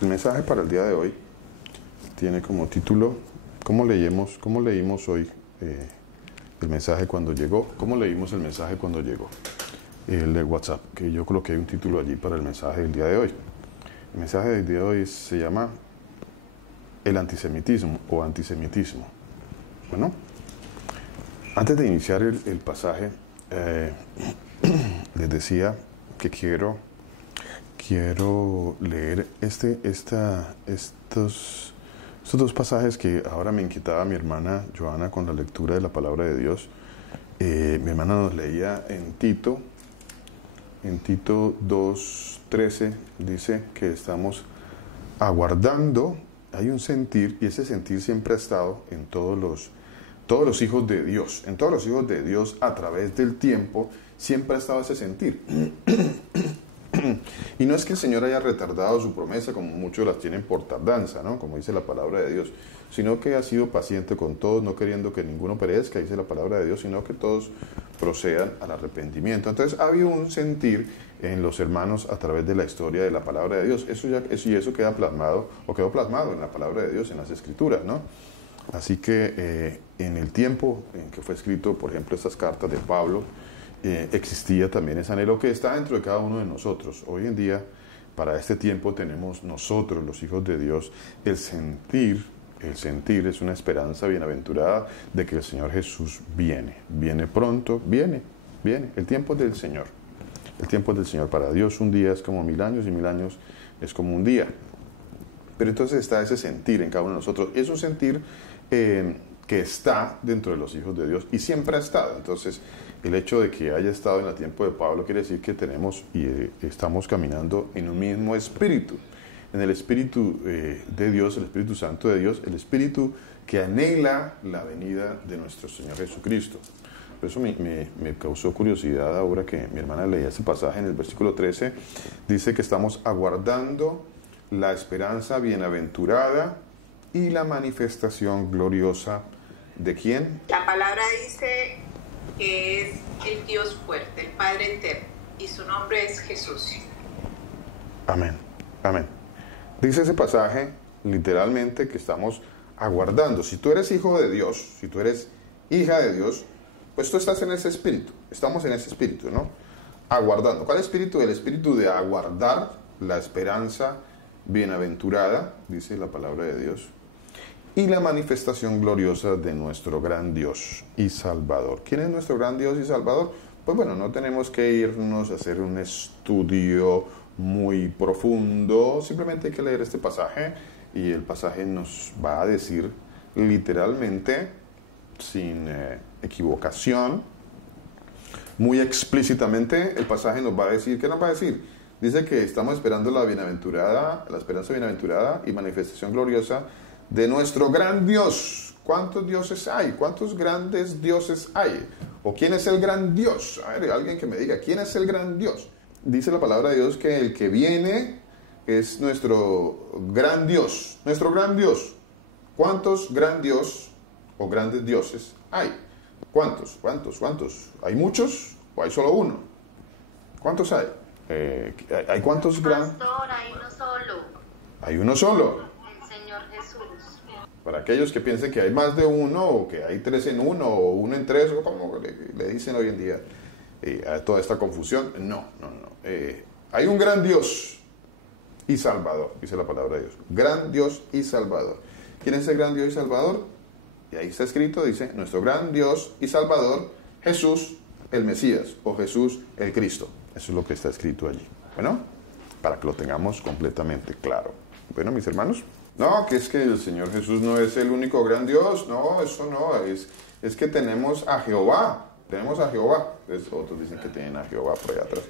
El mensaje para el día de hoy tiene como título, cómo leímos hoy el mensaje cuando llegó? ¿Cómo leímos el mensaje cuando llegó? El de WhatsApp, que yo coloqué un título allí para el mensaje del día de hoy. El mensaje del día de hoy se llama el antisemitismo o antisemitismo. Bueno, antes de iniciar el pasaje, les decía que quiero leer estos dos pasajes que ahora me inquietaba mi hermana Joana con la lectura de la palabra de Dios. Mi hermana nos leía en Tito 2:13, dice que estamos aguardando. Hay un sentir, y ese sentir siempre ha estado en todos los hijos de Dios. En todos los hijos de Dios, a través del tiempo, siempre ha estado ese sentir. Y no es que el Señor haya retardado su promesa, como muchos las tienen por tardanza, ¿no? Como dice la palabra de Dios, sino que ha sido paciente con todos, no queriendo que ninguno perezca, dice la palabra de Dios, sino que todos procedan al arrepentimiento. Entonces ha habido un sentir en los hermanos a través de la historia de la palabra de Dios. Eso queda plasmado, o quedó plasmado en la palabra de Dios, en las Escrituras, ¿no? Así que en el tiempo en que fue escrito, por ejemplo, estas cartas de Pablo, existía también ese anhelo que está dentro de cada uno de nosotros. Hoy en día, para este tiempo, tenemos nosotros, los hijos de Dios, el sentir es una esperanza bienaventurada de que el Señor Jesús viene pronto, viene, el tiempo del Señor. El tiempo del Señor para Dios, un día es como 1000 años y 1000 años es como un día. Pero entonces está ese sentir en cada uno de nosotros. Es un sentir que está dentro de los hijos de Dios y siempre ha estado. Entonces, el hecho de que haya estado en el tiempo de Pablo quiere decir que tenemos y estamos caminando en un mismo espíritu, en el espíritu de Dios, el Espíritu Santo de Dios, el espíritu que anhela la venida de nuestro Señor Jesucristo. Por eso me causó curiosidad ahora que mi hermana leía ese pasaje en el versículo 13, dice que estamos aguardando la esperanza bienaventurada y la manifestación gloriosa ¿de quién? La palabra dice que es el Dios fuerte, el Padre eterno, y su nombre es Jesús. Amén, amén. Dice ese pasaje literalmente que estamos aguardando. Si tú eres hijo de Dios, si tú eres hija de Dios, pues tú estás en ese espíritu. Estamos en ese espíritu, ¿no? Aguardando. ¿Cuál espíritu? El espíritu de aguardar la esperanza bienaventurada, dice la palabra de Dios, y la manifestación gloriosa de nuestro gran Dios y Salvador. ¿Quién es nuestro gran Dios y Salvador? Pues bueno, no tenemos que irnos a hacer un estudio muy profundo, simplemente hay que leer este pasaje y el pasaje nos va a decir literalmente, sin equivocación, muy explícitamente, el pasaje nos va a decir, ¿qué nos va a decir? Dice que estamos esperando la esperanza bienaventurada y manifestación gloriosa de nuestro gran Dios. ¿Cuántos dioses hay? ¿Cuántos grandes dioses hay? ¿O quién es el gran Dios? A ver, alguien que me diga, ¿quién es el gran Dios? Dice la palabra de Dios que el que viene es nuestro gran Dios. Nuestro gran Dios. ¿Cuántos gran Dios o grandes dioses hay? ¿Cuántos? ¿Hay muchos o hay solo uno? ¿Cuántos hay? ¿Hay cuántos grandes? Pastor, hay uno solo. Hay uno solo. Señor Jesús. Para aquellos que piensen que hay más de uno, o que hay 3 en 1, o 1 en 3, o como le dicen hoy en día a toda esta confusión, no. Hay un gran Dios y Salvador, dice la palabra de Dios. Gran Dios y Salvador. ¿Quién es el gran Dios y Salvador? Y ahí está escrito, dice, nuestro gran Dios y Salvador, Jesús el Mesías, o Jesús el Cristo. Eso es lo que está escrito allí. Bueno, para que lo tengamos completamente claro. Bueno, mis hermanos, no, que es que el Señor Jesús no es el único gran Dios, no, eso no, es que tenemos a Jehová, otros dicen que tienen a Jehová por allá atrás,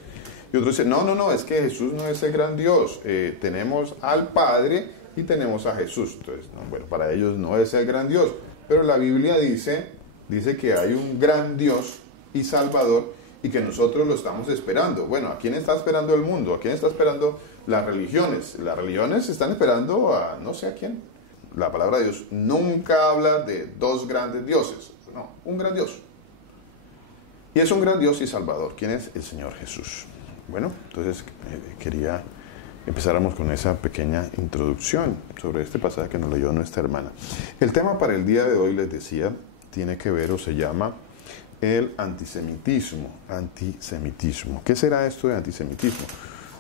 y otros dicen, no, es que Jesús no es el gran Dios, tenemos al Padre y tenemos a Jesús. Entonces, no, bueno, para ellos no es el gran Dios, pero la Biblia dice que hay un gran Dios y Salvador y que nosotros lo estamos esperando. Bueno, ¿a quién está esperando el mundo? ¿A quién está esperando las religiones? Las religiones están esperando a no sé a quién. La palabra de Dios nunca habla de 2 grandes dioses, no, un gran Dios. Y es un gran Dios y Salvador. ¿Quién es? El Señor Jesús. Bueno, entonces quería empezáramos con esa pequeña introducción sobre este pasaje que nos leyó nuestra hermana. El tema para el día de hoy, les decía, tiene que ver o se llama el antisemitismo. Antisemitismo. ¿Qué será esto de antisemitismo?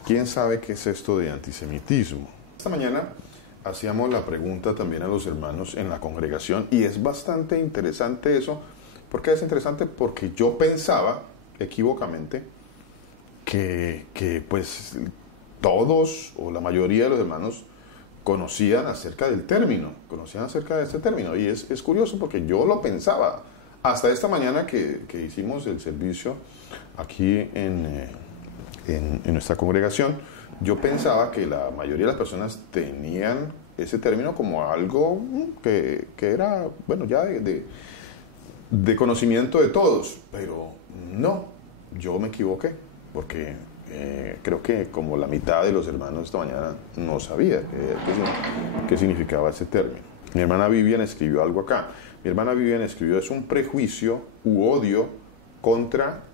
¿Quién sabe qué es esto de antisemitismo? Esta mañana hacíamos la pregunta también a los hermanos en la congregación y es bastante interesante eso. ¿Por qué es interesante? Porque yo pensaba equívocamente que pues todos o la mayoría de los hermanos conocían acerca del término, conocían acerca de este término. Y es curioso porque yo lo pensaba hasta esta mañana que hicimos el servicio aquí en nuestra congregación. Yo pensaba que la mayoría de las personas tenían ese término como algo que era, bueno, ya de conocimiento de todos, pero no, yo me equivoqué, porque creo que como la mitad de los hermanos esta mañana no sabía qué significaba ese término. Mi hermana Vivian escribió algo acá. Mi hermana Vivian escribió, es un prejuicio u odio contra,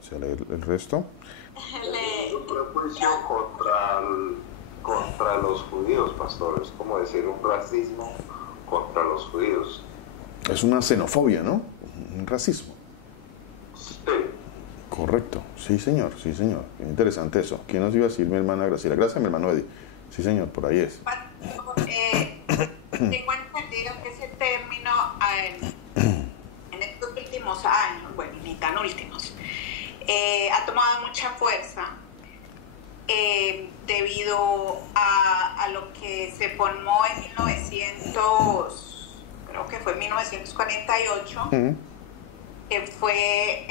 ¿se lee el resto? Es un prejuicio contra los judíos, pastor. Es como decir un racismo contra los judíos. Es una xenofobia, ¿no? Un racismo. Sí. Correcto. Sí, señor. Sí, señor. Qué interesante eso. ¿Quién nos iba a decir mi hermana Graciela? Gracias, mi hermano Eddie. Sí, señor, por ahí es. Tengo entendido que ese término en estos últimos años, bueno, ni tan últimos, ha tomado mucha fuerza debido a lo que se formó en 1948, que fue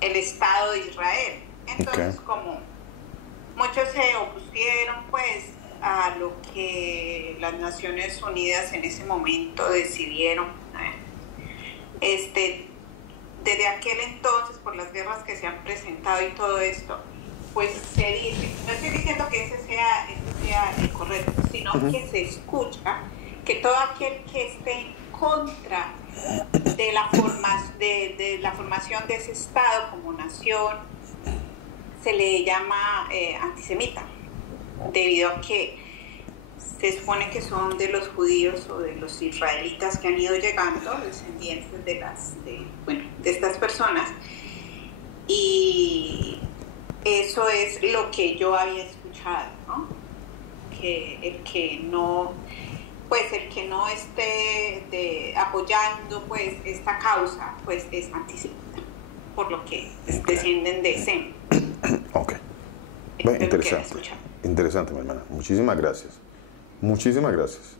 el Estado de Israel. Entonces, como muchos se opusieron, pues, a lo que las Naciones Unidas en ese momento decidieron. Desde aquel entonces, por las guerras que se han presentado y todo esto, pues se dice, no estoy diciendo que ese sea correcto, sino que se escucha que todo aquel que esté en contra de la formación de ese Estado como nación, se le llama antisemita, debido a que se supone que son de los judíos o de los israelitas que han ido llegando, descendientes de estas personas. Y eso es lo que yo había escuchado, ¿no? Que el que no esté apoyando pues esta causa, pues es antisemita, por lo que descienden de Sem. Ok. Bueno, interesante, mi hermana. Muchísimas gracias. Muchísimas gracias.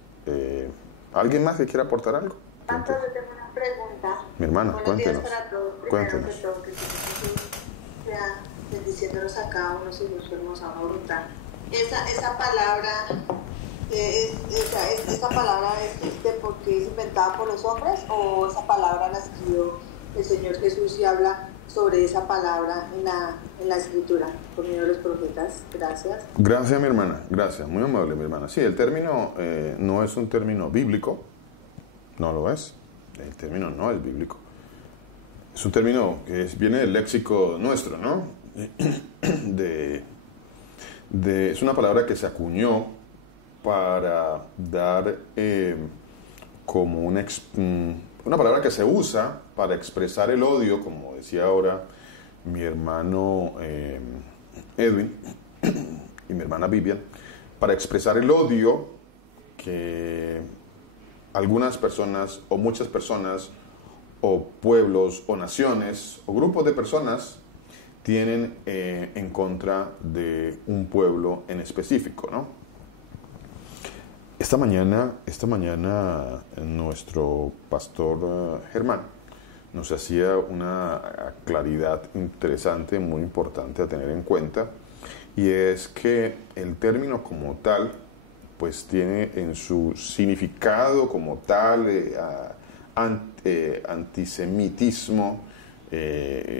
¿Alguien más que quiera aportar algo? Antes yo tengo una pregunta. Mi hermana, Buenos cuéntenos. días para todos. Cuéntenos. Primero que todo, que Jesús sea bendiciéndonos a cada uno según su hermosa voluntad. Esa palabra, esa palabra existe porque es inventada por los hombres, o esa palabra la escribió el Señor Jesús y habla sobre esa palabra en la escritura por medio de los profetas. Gracias. Gracias, mi hermana. Gracias. Muy amable, mi hermana. Sí, el término no es un término bíblico. No lo es. El término no es bíblico. Es un término que viene del léxico nuestro, ¿no? Es una palabra que se acuñó para dar como una palabra que se usa para expresar el odio, como decía ahora mi hermano Edwin y mi hermana Vivian, para expresar el odio que algunas personas o muchas personas o pueblos o naciones o grupos de personas tienen en contra de un pueblo en específico, ¿no? Esta mañana nuestro pastor Germán nos hacía una claridad interesante, muy importante a tener en cuenta, y es que el término como tal, pues tiene en su significado como tal antisemitismo.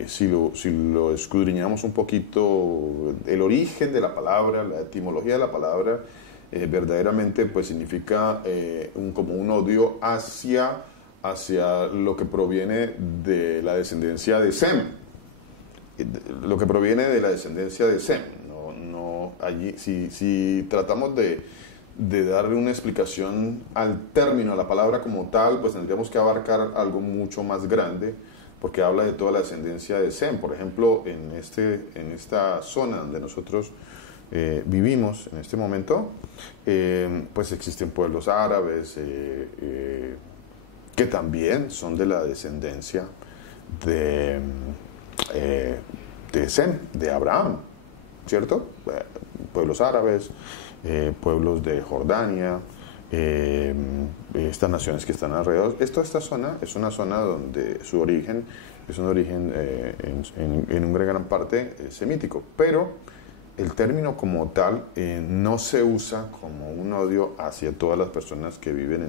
Si lo escudriñamos un poquito, el origen de la palabra, la etimología de la palabra, verdaderamente pues significa como un odio hacia lo que proviene de la descendencia de Sem. Lo que proviene de la descendencia de Sem. allí, si tratamos de darle una explicación al término, a la palabra como tal, pues tendríamos que abarcar algo mucho más grande, porque habla de toda la descendencia de Sem. Por ejemplo, en esta zona donde nosotros vivimos en este momento, pues existen pueblos árabes que también son de la descendencia de Sem, de Abraham, ¿cierto? Pueblos árabes, pueblos de Jordania, estas naciones que están alrededor. Esta zona es una zona donde su origen es un origen en una gran parte semítico, pero el término como tal no se usa como un odio hacia todas las personas que viven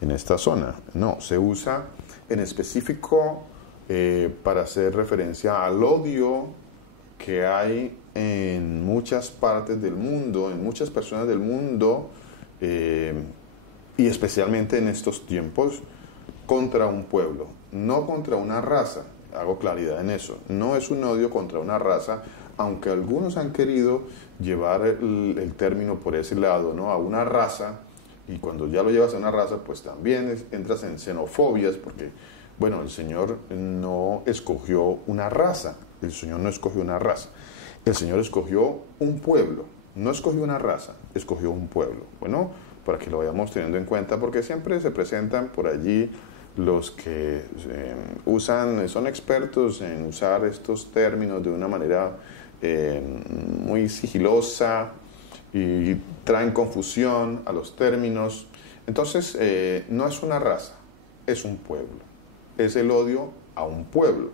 en esta zona. No, se usa en específico para hacer referencia al odio que hay en muchas partes del mundo, en muchas personas del mundo, y especialmente en estos tiempos, contra un pueblo, no contra una raza. Hago claridad en eso. No es un odio contra una raza, aunque algunos han querido llevar el término por ese lado, ¿no? A una raza, y cuando ya lo llevas a una raza, pues también entras en xenofobias, porque, bueno, el Señor no escogió una raza, el Señor no escogió una raza, el Señor escogió un pueblo, no escogió una raza, escogió un pueblo. Bueno, para que lo vayamos teniendo en cuenta, porque siempre se presentan por allí los que son expertos en usar estos términos de una manera muy sigilosa y traen confusión a los términos. Entonces, no es una raza, es un pueblo. Es el odio a un pueblo,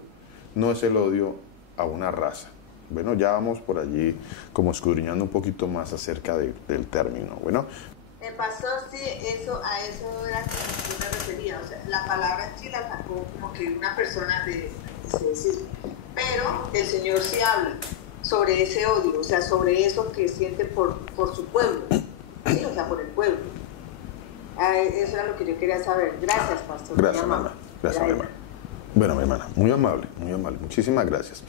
no es el odio a una raza. Bueno, ya vamos por allí como escudriñando un poquito más acerca del término. Bueno, pastor, sí, a eso era que yo me refería. O sea, la palabra en sí la sacó como que una persona de decir, pero el Señor sí habla sobre ese odio, o sea, sobre eso que siente por su pueblo, ¿sí? O sea, por el pueblo. Eso era lo que yo quería saber. Gracias, pastor. Gracias, hermana. Gracias, mi hermana. Bueno, mi hermana, muy amable, muchísimas gracias.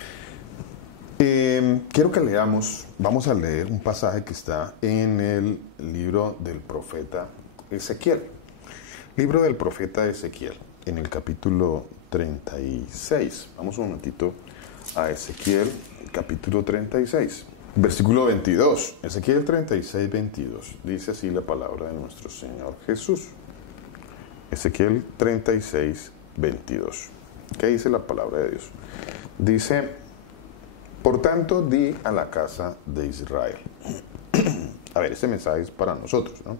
Quiero que leamos, vamos a leer un pasaje que está en el libro del profeta Ezequiel. Libro del profeta Ezequiel, en el capítulo 36. Vamos un momentito a Ezequiel, capítulo 36, versículo 22. Ezequiel 36, 22. Dice así la palabra de nuestro Señor Jesús. Ezequiel 36, 22. ¿Qué dice la palabra de Dios? Dice: por tanto, di a la casa de Israel. A ver, este mensaje es para nosotros, ¿no?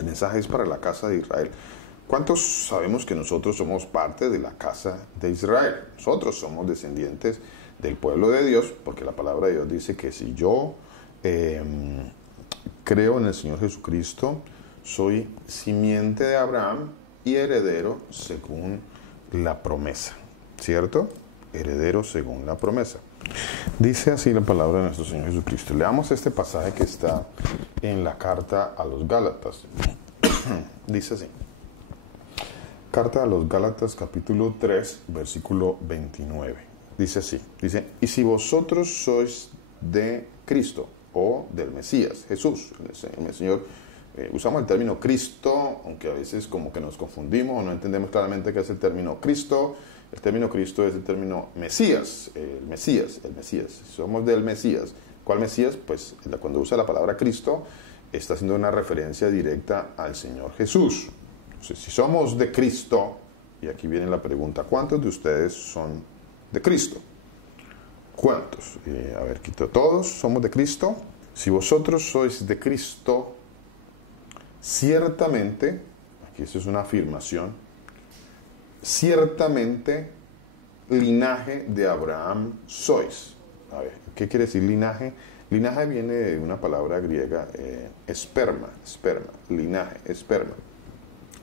El mensaje es para la casa de Israel. ¿Cuántos sabemos que nosotros somos parte de la casa de Israel? Nosotros somos descendientes del pueblo de Dios, porque la palabra de Dios dice que si yo creo en el Señor Jesucristo, soy simiente de Abraham y heredero según la promesa, ¿cierto? Heredero según la promesa. Dice así la palabra de nuestro Señor Jesucristo. Leamos este pasaje que está en la carta a los Gálatas. Dice así. Carta a los Gálatas, capítulo 3, versículo 29. Dice así. Dice: y si vosotros sois de Cristo o del Mesías, Jesús, el Señor, usamos el término Cristo, aunque a veces como que nos confundimos o no entendemos claramente qué es el término Cristo. El término Cristo es el término Mesías, el Mesías. Somos del Mesías. ¿Cuál Mesías? Pues cuando usa la palabra Cristo, está haciendo una referencia directa al Señor Jesús. Entonces, si somos de Cristo, y aquí viene la pregunta, ¿cuántos de ustedes son de Cristo? ¿Cuántos? A ver, quito, ¿todos somos de Cristo? Si vosotros sois de Cristo, ciertamente, aquí eso es una afirmación, ciertamente linaje de Abraham sois. A ver, ¿qué quiere decir linaje? Linaje viene de una palabra griega, esperma, linaje, esperma.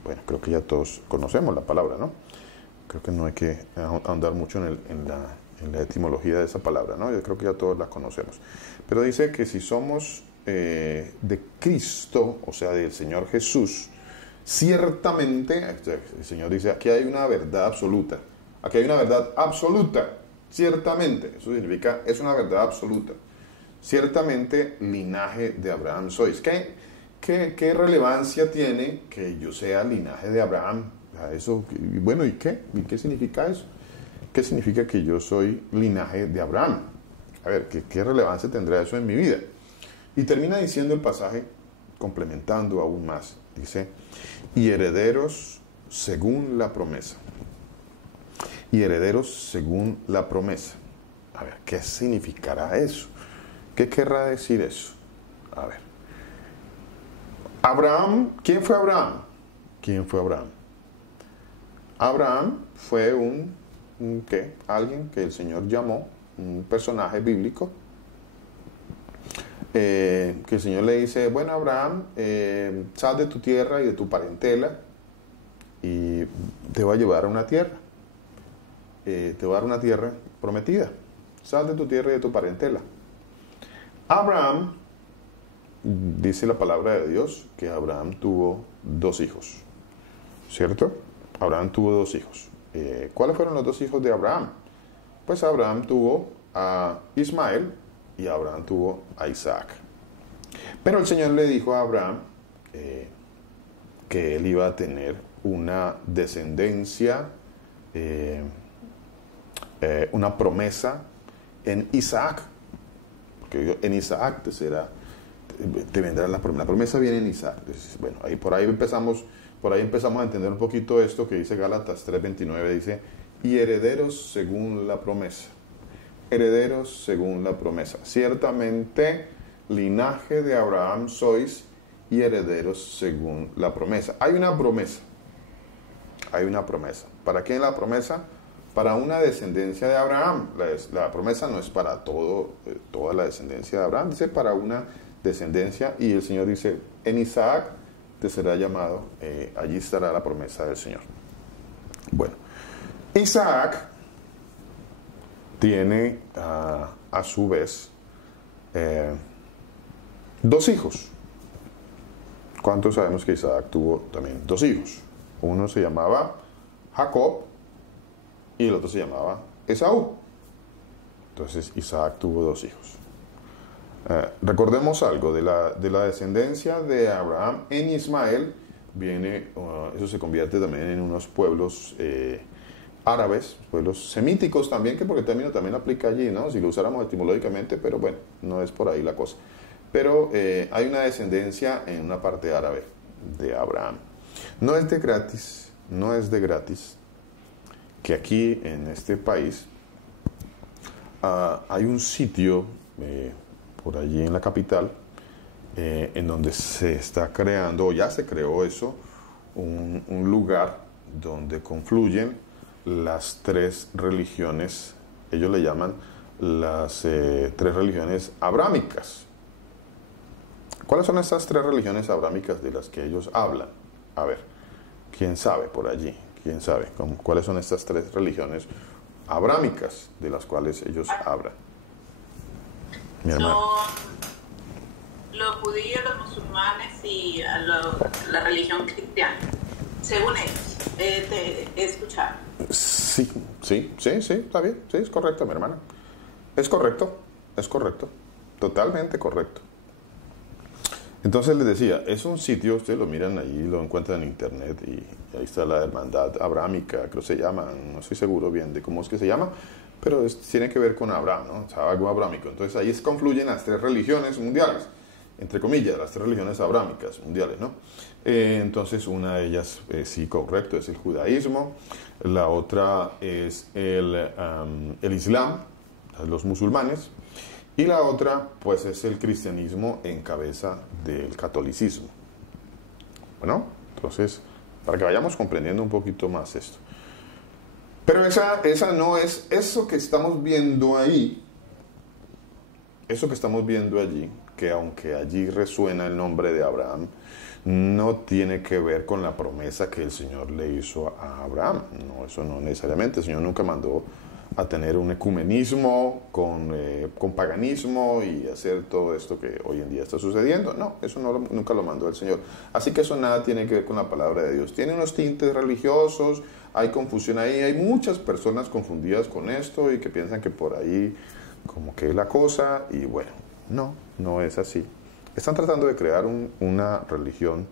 Bueno, creo que ya todos conocemos la palabra, ¿no? Creo que no hay que ahondar mucho en la etimología de esa palabra, ¿no? Yo creo que ya todos la conocemos. Pero dice que si somos de Cristo, o sea, del Señor Jesús, ciertamente, el Señor dice, aquí hay una verdad absoluta. Aquí hay una verdad absoluta, ciertamente. Eso significa, es una verdad absoluta. ciertamente linaje de Abraham sois. ¿Qué relevancia tiene que yo sea linaje de Abraham? Eso, bueno, ¿y qué? ¿Y qué significa eso? ¿Qué significa que yo soy linaje de Abraham? A ver, ¿qué relevancia tendrá eso en mi vida? Y termina diciendo el pasaje, complementando aún más. Dice, y herederos según la promesa. Y herederos según la promesa. A ver, ¿qué significará eso? ¿Qué querrá decir eso? A ver. Abraham, ¿quién fue Abraham? ¿Quién fue Abraham? Abraham fue alguien que el Señor llamó, un personaje bíblico, que el Señor le dice, bueno, Abraham, sal de tu tierra y de tu parentela y te va a llevar a una tierra. Te va a dar una tierra prometida. Sal de tu tierra y de tu parentela. Abraham, dice la palabra de Dios, que Abraham tuvo 2 hijos. ¿Cierto? Abraham tuvo 2 hijos. ¿Cuáles fueron los 2 hijos de Abraham? Pues Abraham tuvo a Ismael y Abraham tuvo a Isaac. Pero el Señor le dijo a Abraham que él iba a tener una descendencia, una promesa en Isaac. Porque en Isaac te vendrá la promesa. La promesa viene en Isaac. Entonces, bueno, por ahí empezamos a entender un poquito esto que dice Gálatas 3:29, dice, y herederos según la promesa. Herederos según la promesa. Ciertamente, linaje de Abraham sois y herederos según la promesa. Hay una promesa. Hay una promesa. ¿Para quién la promesa? Para una descendencia de Abraham. La promesa no es para toda la descendencia de Abraham, dice para una descendencia, y el Señor dice, en Isaac te será llamado, allí estará la promesa del Señor. Bueno, Isaac tiene a su vez 2 hijos. ¿Cuántos sabemos que Isaac tuvo también 2 hijos? Uno se llamaba Jacob y el otro se llamaba Esaú. Entonces Isaac tuvo 2 hijos. Recordemos algo de la descendencia de Abraham en Ismael viene, eso se convierte también en unos pueblos árabes, pueblos semíticos también, que porque el término también aplica allí, ¿no? Si lo usáramos etimológicamente, pero bueno, no es por ahí la cosa. Pero hay una descendencia en una parte árabe de Abraham. No es de gratis que aquí en este país hay un sitio por allí en la capital en donde se está creando, o ya se creó eso, un lugar donde confluyen las 3 religiones, ellos le llaman las 3 religiones abrámicas. ¿Cuáles son esas 3 religiones abrámicas de las que ellos hablan? A ver, ¿quién sabe por allí? ¿Quién sabe cuáles son estas 3 religiones abrámicas de las cuales ellos hablan? Mi hermano. Son los judíos, los musulmanes y la religión cristiana. Según ellos, he escuchado. Sí, está bien. Sí, es correcto, mi hermana. Es correcto, totalmente correcto. Entonces les decía, es un sitio, ustedes lo miran allí, lo encuentran en internet y ahí está la hermandad abrámica, creo que se llama, no estoy seguro bien de cómo es que se llama, pero tiene que ver con Abraham, ¿no? O sea, algo abrámico. Entonces ahí se confluyen las 3 religiones mundiales, entre comillas, las 3 religiones abrámicas mundiales, ¿no? Entonces una de ellas, sí, correcto, es el judaísmo, la otra es el Islam, los musulmanes, y la otra, pues, es el cristianismo en cabeza del catolicismo. Bueno, entonces, para que vayamos comprendiendo un poquito más esto. Pero esa no es, eso que estamos viendo ahí, que aunque allí resuena el nombre de Abraham, no tiene que ver con la promesa que el Señor le hizo a Abraham. No, eso no necesariamente. El Señor nunca mandó a tener un ecumenismo con paganismo y hacer todo esto que hoy en día está sucediendo. No, eso nunca lo mandó el Señor. Así que eso nada tiene que ver con la palabra de Dios. Tiene unos tintes religiosos, hay confusión ahí, hay muchas personas confundidas con esto y que piensan que por ahí como que es la cosa, y bueno, No, no es así. Están tratando de crear una religión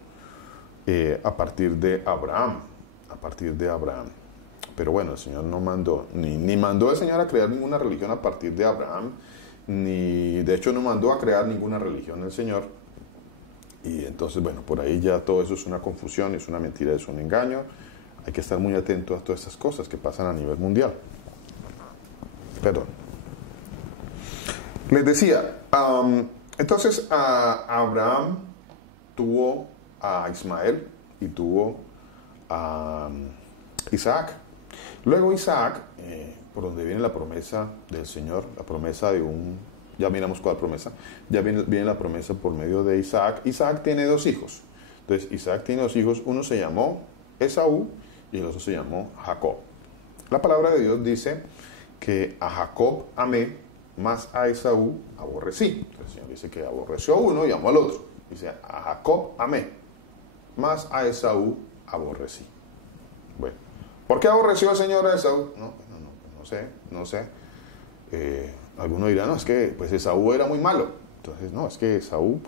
a partir de Abraham, Pero bueno, el Señor no mandó, ni mandó el Señor a crear ninguna religión a partir de Abraham, ni de hecho no mandó a crear ninguna religión el Señor. Y entonces, bueno, por ahí ya todo eso es una confusión, es una mentira, es un engaño. Hay que estar muy atento a todas estas cosas que pasan a nivel mundial. Perdón. Les decía, entonces Abraham tuvo a Ismael y tuvo a Isaac. Luego Isaac, por donde viene la promesa del Señor, la promesa de ya miramos cuál promesa, ya viene la promesa por medio de Isaac. Isaac tiene 2 hijos. Entonces Isaac tiene 2 hijos, uno se llamó Esaú y el otro se llamó Jacob. La palabra de Dios dice que a Jacob amé, más a Esaú aborrecí. El Señor dice que aborreció a uno y amó al otro. Dice, a Jacob amé, más a Esaú aborrecí. Bueno, ¿por qué aborreció el Señor a Esaú? No sé. Algunos dirán, no, es que pues Esaú era muy malo. Entonces, no, es que Esaú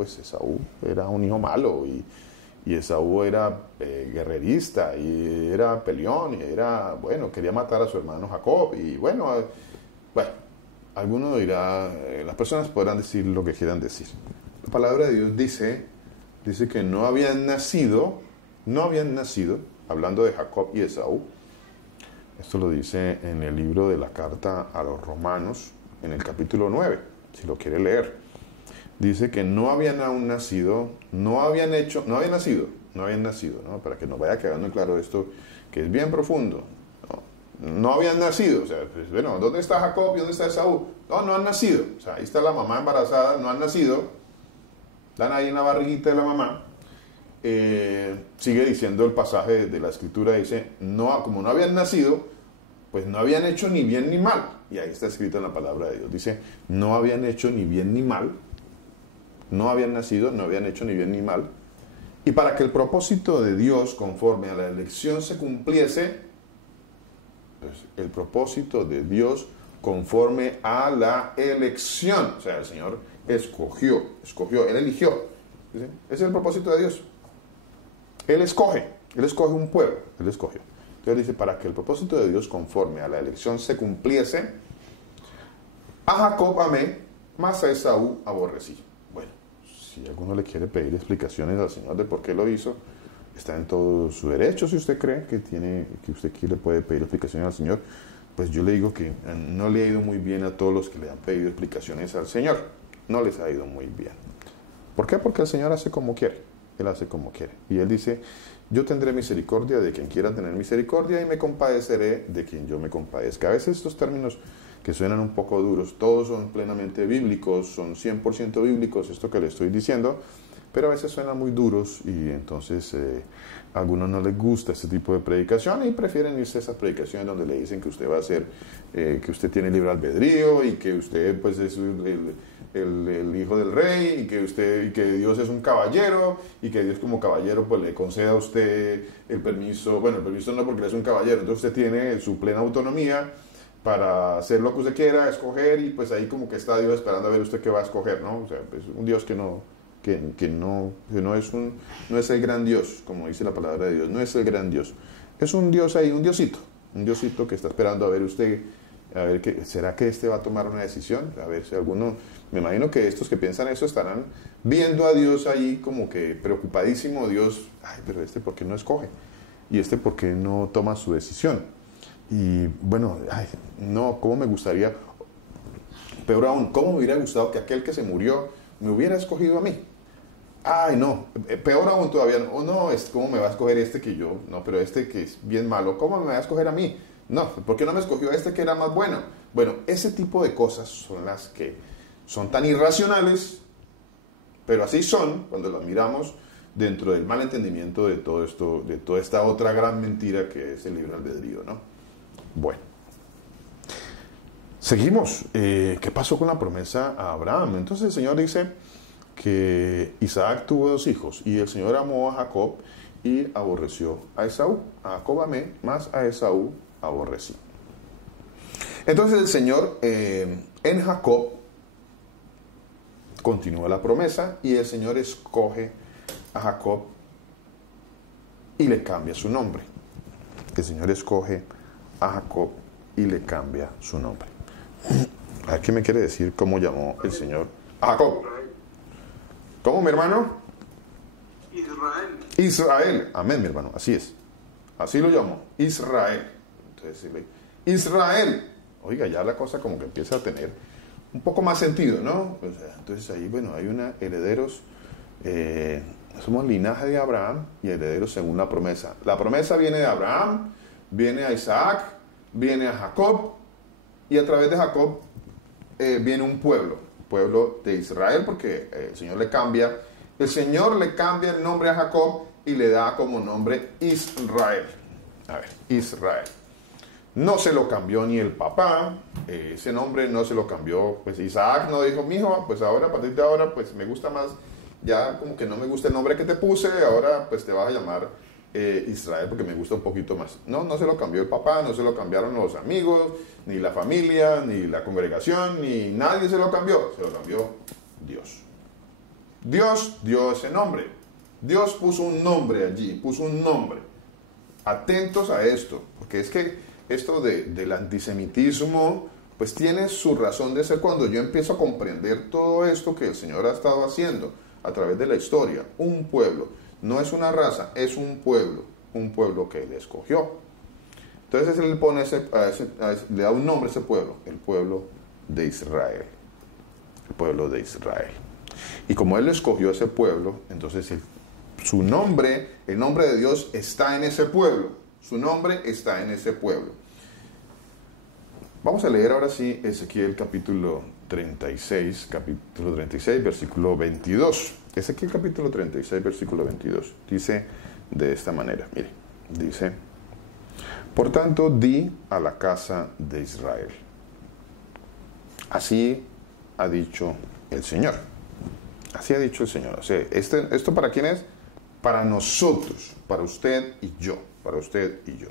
era un hijo malo y Esaú era guerrerista y era peleón y era, bueno, quería matar a su hermano Jacob y bueno, algunos dirán, las personas podrán decir lo que quieran decir. La palabra de Dios dice que no habían nacido, hablando de Jacob y Esaú. Esto lo dice en el libro de la carta a los Romanos, en el capítulo 9, si lo quiere leer. Dice que no habían aún nacido, ¿no? Para que nos vaya quedando claro esto, que es bien profundo. No habían nacido, o sea, pues, bueno, ¿dónde está Jacob y dónde está Esaú? No han nacido, o sea, ahí está la mamá embarazada, no han nacido, están ahí en la barriguita de la mamá. Sigue diciendo el pasaje de la escritura, dice, como no habían nacido, pues no habían hecho ni bien ni mal, y ahí está escrito en la palabra de Dios, dice, no habían hecho ni bien ni mal, no habían nacido, no habían hecho ni bien ni mal, y para que el propósito de Dios conforme a la elección se cumpliese, pues el propósito de Dios conforme a la elección, o sea, el Señor escogió, Él eligió, ¿sí? Ese es el propósito de Dios. Él escoge un pueblo, Él escogió. Entonces dice, para que el propósito de Dios conforme a la elección se cumpliese, a Jacob amé, más a Esaú aborrecí. Bueno, si alguno le quiere pedir explicaciones al Señor de por qué lo hizo, está en todo su derecho. Si usted cree que usted quiere puede pedir explicaciones al Señor, pues yo le digo que no le ha ido muy bien a todos los que le han pedido explicaciones al Señor. No les ha ido muy bien. ¿Por qué? Porque el Señor hace como quiere. Él hace como quiere. Y Él dice, yo tendré misericordia de quien quiera tener misericordia y me compadeceré de quien yo me compadezca. A veces estos términos que suenan un poco duros, todos son plenamente bíblicos, son 100% bíblicos, esto que le estoy diciendo, pero a veces suenan muy duros y entonces a algunos no les gusta este tipo de predicación y prefieren irse a esas predicaciones donde le dicen que usted va a ser, que usted tiene libre albedrío y que usted pues es el hijo del rey y que Dios es un caballero y que Dios como caballero pues le conceda a usted el permiso no porque él es un caballero, entonces usted tiene su plena autonomía para hacer lo que usted quiera, escoger y pues ahí como que está Dios esperando a ver usted qué va a escoger, ¿no? O sea, es un Dios que no es el gran Dios, como dice la palabra de Dios, no es el gran Dios, es un Dios ahí, un diosito que está esperando a ver usted, a ver ¿será que este va a tomar una decisión? A ver si alguno, me imagino que estos que piensan eso estarán viendo a Dios ahí como que preocupadísimo, Dios, pero ¿por qué no escoge? Y ¿por qué no toma su decisión? Y bueno, no, ¿cómo me gustaría? Peor aún, ¿cómo me hubiera gustado que aquel que se murió me hubiera escogido a mí? No, peor aún todavía, ¿cómo me va a escoger que yo? No, pero que es bien malo, ¿cómo me va a escoger a mí? No, ¿por qué no me escogió que era más bueno? Bueno, ese tipo de cosas son las que son tan irracionales, pero así son cuando las miramos dentro del mal entendimiento de todo esto, de toda esta otra gran mentira que es el libre albedrío, ¿no? Bueno, seguimos. ¿Qué pasó con la promesa a Abraham? Entonces el Señor dice que Isaac tuvo 2 hijos y el Señor amó a Jacob y aborreció a Esaú. A Jacob amé, más a Esaú aborrecí. Entonces el Señor en Jacob continúa la promesa y el Señor escoge a Jacob y le cambia su nombre. El Señor escoge a Jacob y le cambia su nombre. A ver, ¿qué me quiere decir cómo llamó el Señor a Jacob? ¿Cómo, mi hermano? Israel. Israel. Amén, mi hermano. Así es. Así lo llamó. Israel. Entonces, Israel. Oiga, ya la cosa como que empieza a tener un poco más sentido, ¿no? O sea, entonces ahí, bueno, hay una herederos. Somos linaje de Abraham y herederos según la promesa. La promesa viene de Abraham, viene a Isaac, viene a Jacob, y a través de Jacob viene un pueblo de Israel, porque el Señor le cambia el nombre a Jacob y le da como nombre Israel. A ver, Israel. No se lo cambió ni el papá, ese nombre no se lo cambió, pues Isaac no dijo, mijo, pues ahora, a partir de ahora, pues me gusta más, ya como que no me gusta el nombre que te puse, ahora pues te vas a llamar Israel porque me gusta un poquito más. No se lo cambió el papá, no se lo cambiaron los amigos, ni la familia, ni la congregación, ni nadie se lo cambió Dios. Dios dio ese nombre. Dios puso un nombre allí, puso un nombre. Atentos a esto, porque es que esto del antisemitismo, pues tiene su razón de ser cuando yo empiezo a comprender todo esto que el Señor ha estado haciendo a través de la historia. Un pueblo, no es una raza, es un pueblo que Él escogió. Entonces Él pone le da un nombre a ese pueblo, el pueblo de Israel. El pueblo de Israel. Y como Él escogió ese pueblo, entonces su nombre, el nombre de Dios está en ese pueblo. Su nombre está en ese pueblo. Vamos a leer ahora sí Ezequiel capítulo 36, versículo 22. Ezequiel capítulo 36, versículo 22. Dice de esta manera, mire, dice: por tanto, di a la casa de Israel, así ha dicho el Señor. Así ha dicho el Señor. O sea, ¿esto para quién es? Para nosotros, para usted y yo, para usted y yo.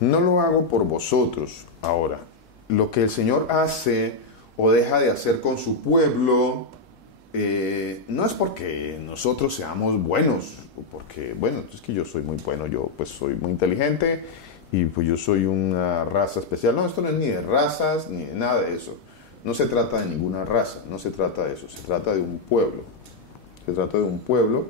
No lo hago por vosotros ahora. Lo que el Señor hace o deja de hacer con su pueblo, no es porque nosotros seamos buenos, o porque, bueno, es que yo soy muy bueno, yo pues soy muy inteligente y pues yo soy una raza especial. No, esto no es ni de razas ni de nada de eso. No se trata de ninguna raza, no se trata de eso, se trata de un pueblo. Se trata de un pueblo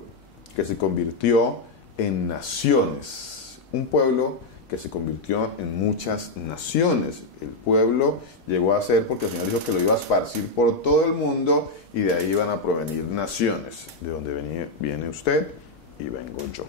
que se convirtió en naciones, un pueblo que se convirtió en muchas naciones. El pueblo llegó a ser, porque el Señor dijo que lo iba a esparcir por todo el mundo y de ahí iban a provenir naciones, de donde viene usted y vengo yo.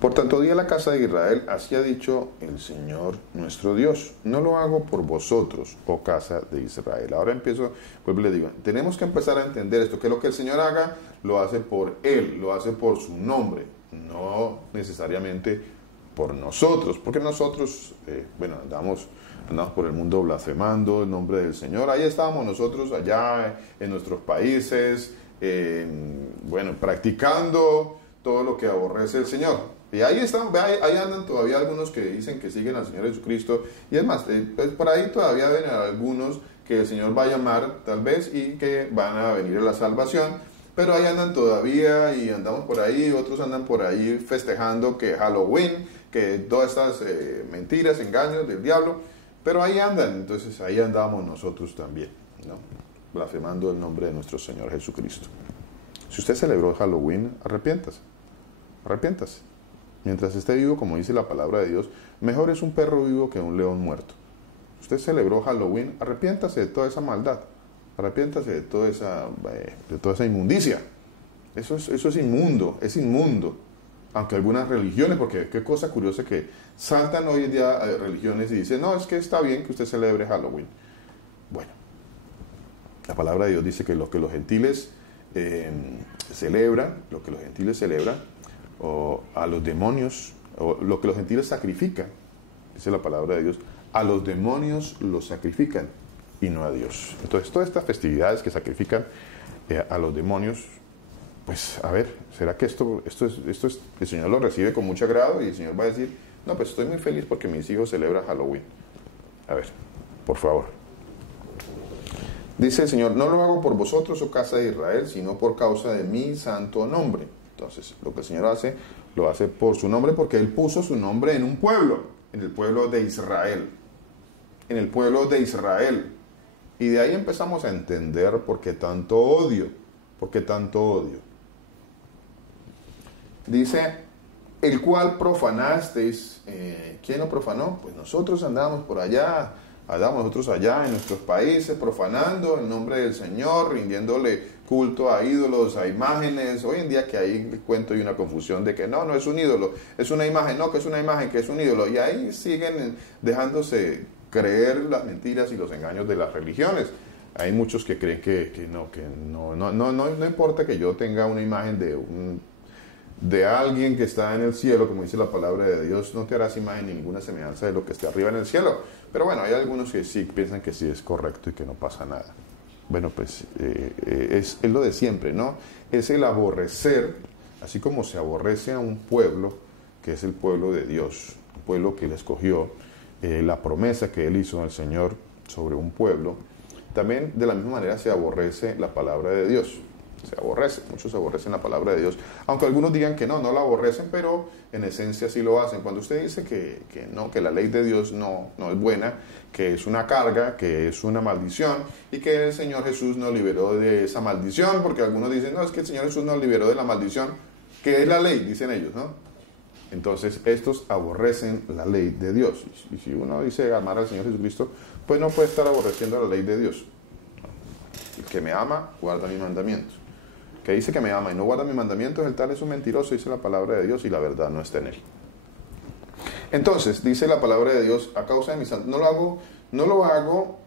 Por tanto, di a la casa de Israel, así ha dicho el Señor nuestro Dios. No lo hago por vosotros, oh casa de Israel. Ahora empiezo, pues le digo, tenemos que empezar a entender esto, que lo que el Señor haga, lo hace por Él, lo hace por su nombre, no necesariamente por nosotros, porque nosotros, andamos por el mundo blasfemando el nombre del Señor. Ahí estábamos nosotros allá en nuestros países, practicando todo lo que aborrece el Señor. Y ahí andan todavía algunos que dicen que siguen al Señor Jesucristo. Y es más, pues por ahí todavía ven a algunos que el Señor va a llamar tal vez y que van a venir a la salvación. Pero ahí andan todavía y andamos por ahí, otros andan por ahí festejando que Halloween, que todas estas mentiras, engaños del diablo. Pero ahí andan, entonces ahí andamos nosotros también, ¿no? Blasfemando el nombre de nuestro Señor Jesucristo. Si usted celebró Halloween, arrepiéntase. Mientras esté vivo, como dice la palabra de Dios, mejor es un perro vivo que un león muerto. Usted celebró Halloween, arrepiéntase de toda esa maldad, arrepiéntase de toda esa inmundicia. Eso es inmundo. Aunque algunas religiones, porque qué cosa curiosa que saltan hoy en día religiones y dicen, no, es que está bien que usted celebre Halloween. Bueno, la palabra de Dios dice que lo que los gentiles celebran, o a los demonios, o lo que los gentiles sacrifican, dice la palabra de Dios, a los demonios los sacrifican y no a Dios. Entonces, todas estas festividades que sacrifican a los demonios, pues, a ver, ¿será que esto es, el Señor lo recibe con mucho agrado y el Señor va a decir, no, pues estoy muy feliz porque mis hijos celebran Halloween? A ver, por favor. Dice el Señor, no lo hago por vosotros, oh casa de Israel, sino por causa de mi santo nombre. Entonces, lo que el Señor hace, lo hace por su nombre, porque Él puso su nombre en un pueblo, en el pueblo de Israel. En el pueblo de Israel. Y de ahí empezamos a entender por qué tanto odio. ¿Por qué tanto odio? Dice, el cual profanasteis. ¿Quién lo profanó? Pues nosotros andábamos por allá, andábamos nosotros allá en nuestros países, profanando el nombre del Señor, rindiéndole culto a ídolos, a imágenes. Hoy en día que hay cuento y una confusión de que no es un ídolo, es una imagen, no, que es una imagen, que es un ídolo. Y ahí siguen dejándose creer las mentiras y los engaños de las religiones. Hay muchos que creen que no importa que yo tenga una imagen de alguien que está en el cielo, como dice la palabra de Dios, no te harás imagen ninguna semejanza de lo que esté arriba en el cielo. Pero bueno, hay algunos que sí piensan que sí es correcto y que no pasa nada. Bueno, pues es lo de siempre, ¿no? Es el aborrecer, así como se aborrece a un pueblo, que es el pueblo de Dios, un pueblo que Él escogió, la promesa que Él hizo al Señor sobre un pueblo, también de la misma manera se aborrece la palabra de Dios. Se aborrece, muchos aborrecen la palabra de Dios, aunque algunos digan que no la aborrecen, pero en esencia sí lo hacen. Cuando usted dice que la ley de Dios no es buena, que es una carga, que es una maldición, y que el Señor Jesús nos liberó de esa maldición, porque algunos dicen, no, es que el Señor Jesús nos liberó de la maldición, que es la ley, dicen ellos, ¿no? Entonces, estos aborrecen la ley de Dios. Y si uno dice amar al Señor Jesucristo, pues no puede estar aborreciendo la ley de Dios. El que me ama, guarda mis mandamientos. Que dice que me ama y no guarda mis mandamientos, el tal es un mentiroso, dice la palabra de Dios, y la verdad no está en él. Entonces, dice la palabra de Dios, a causa de mi santo, no lo hago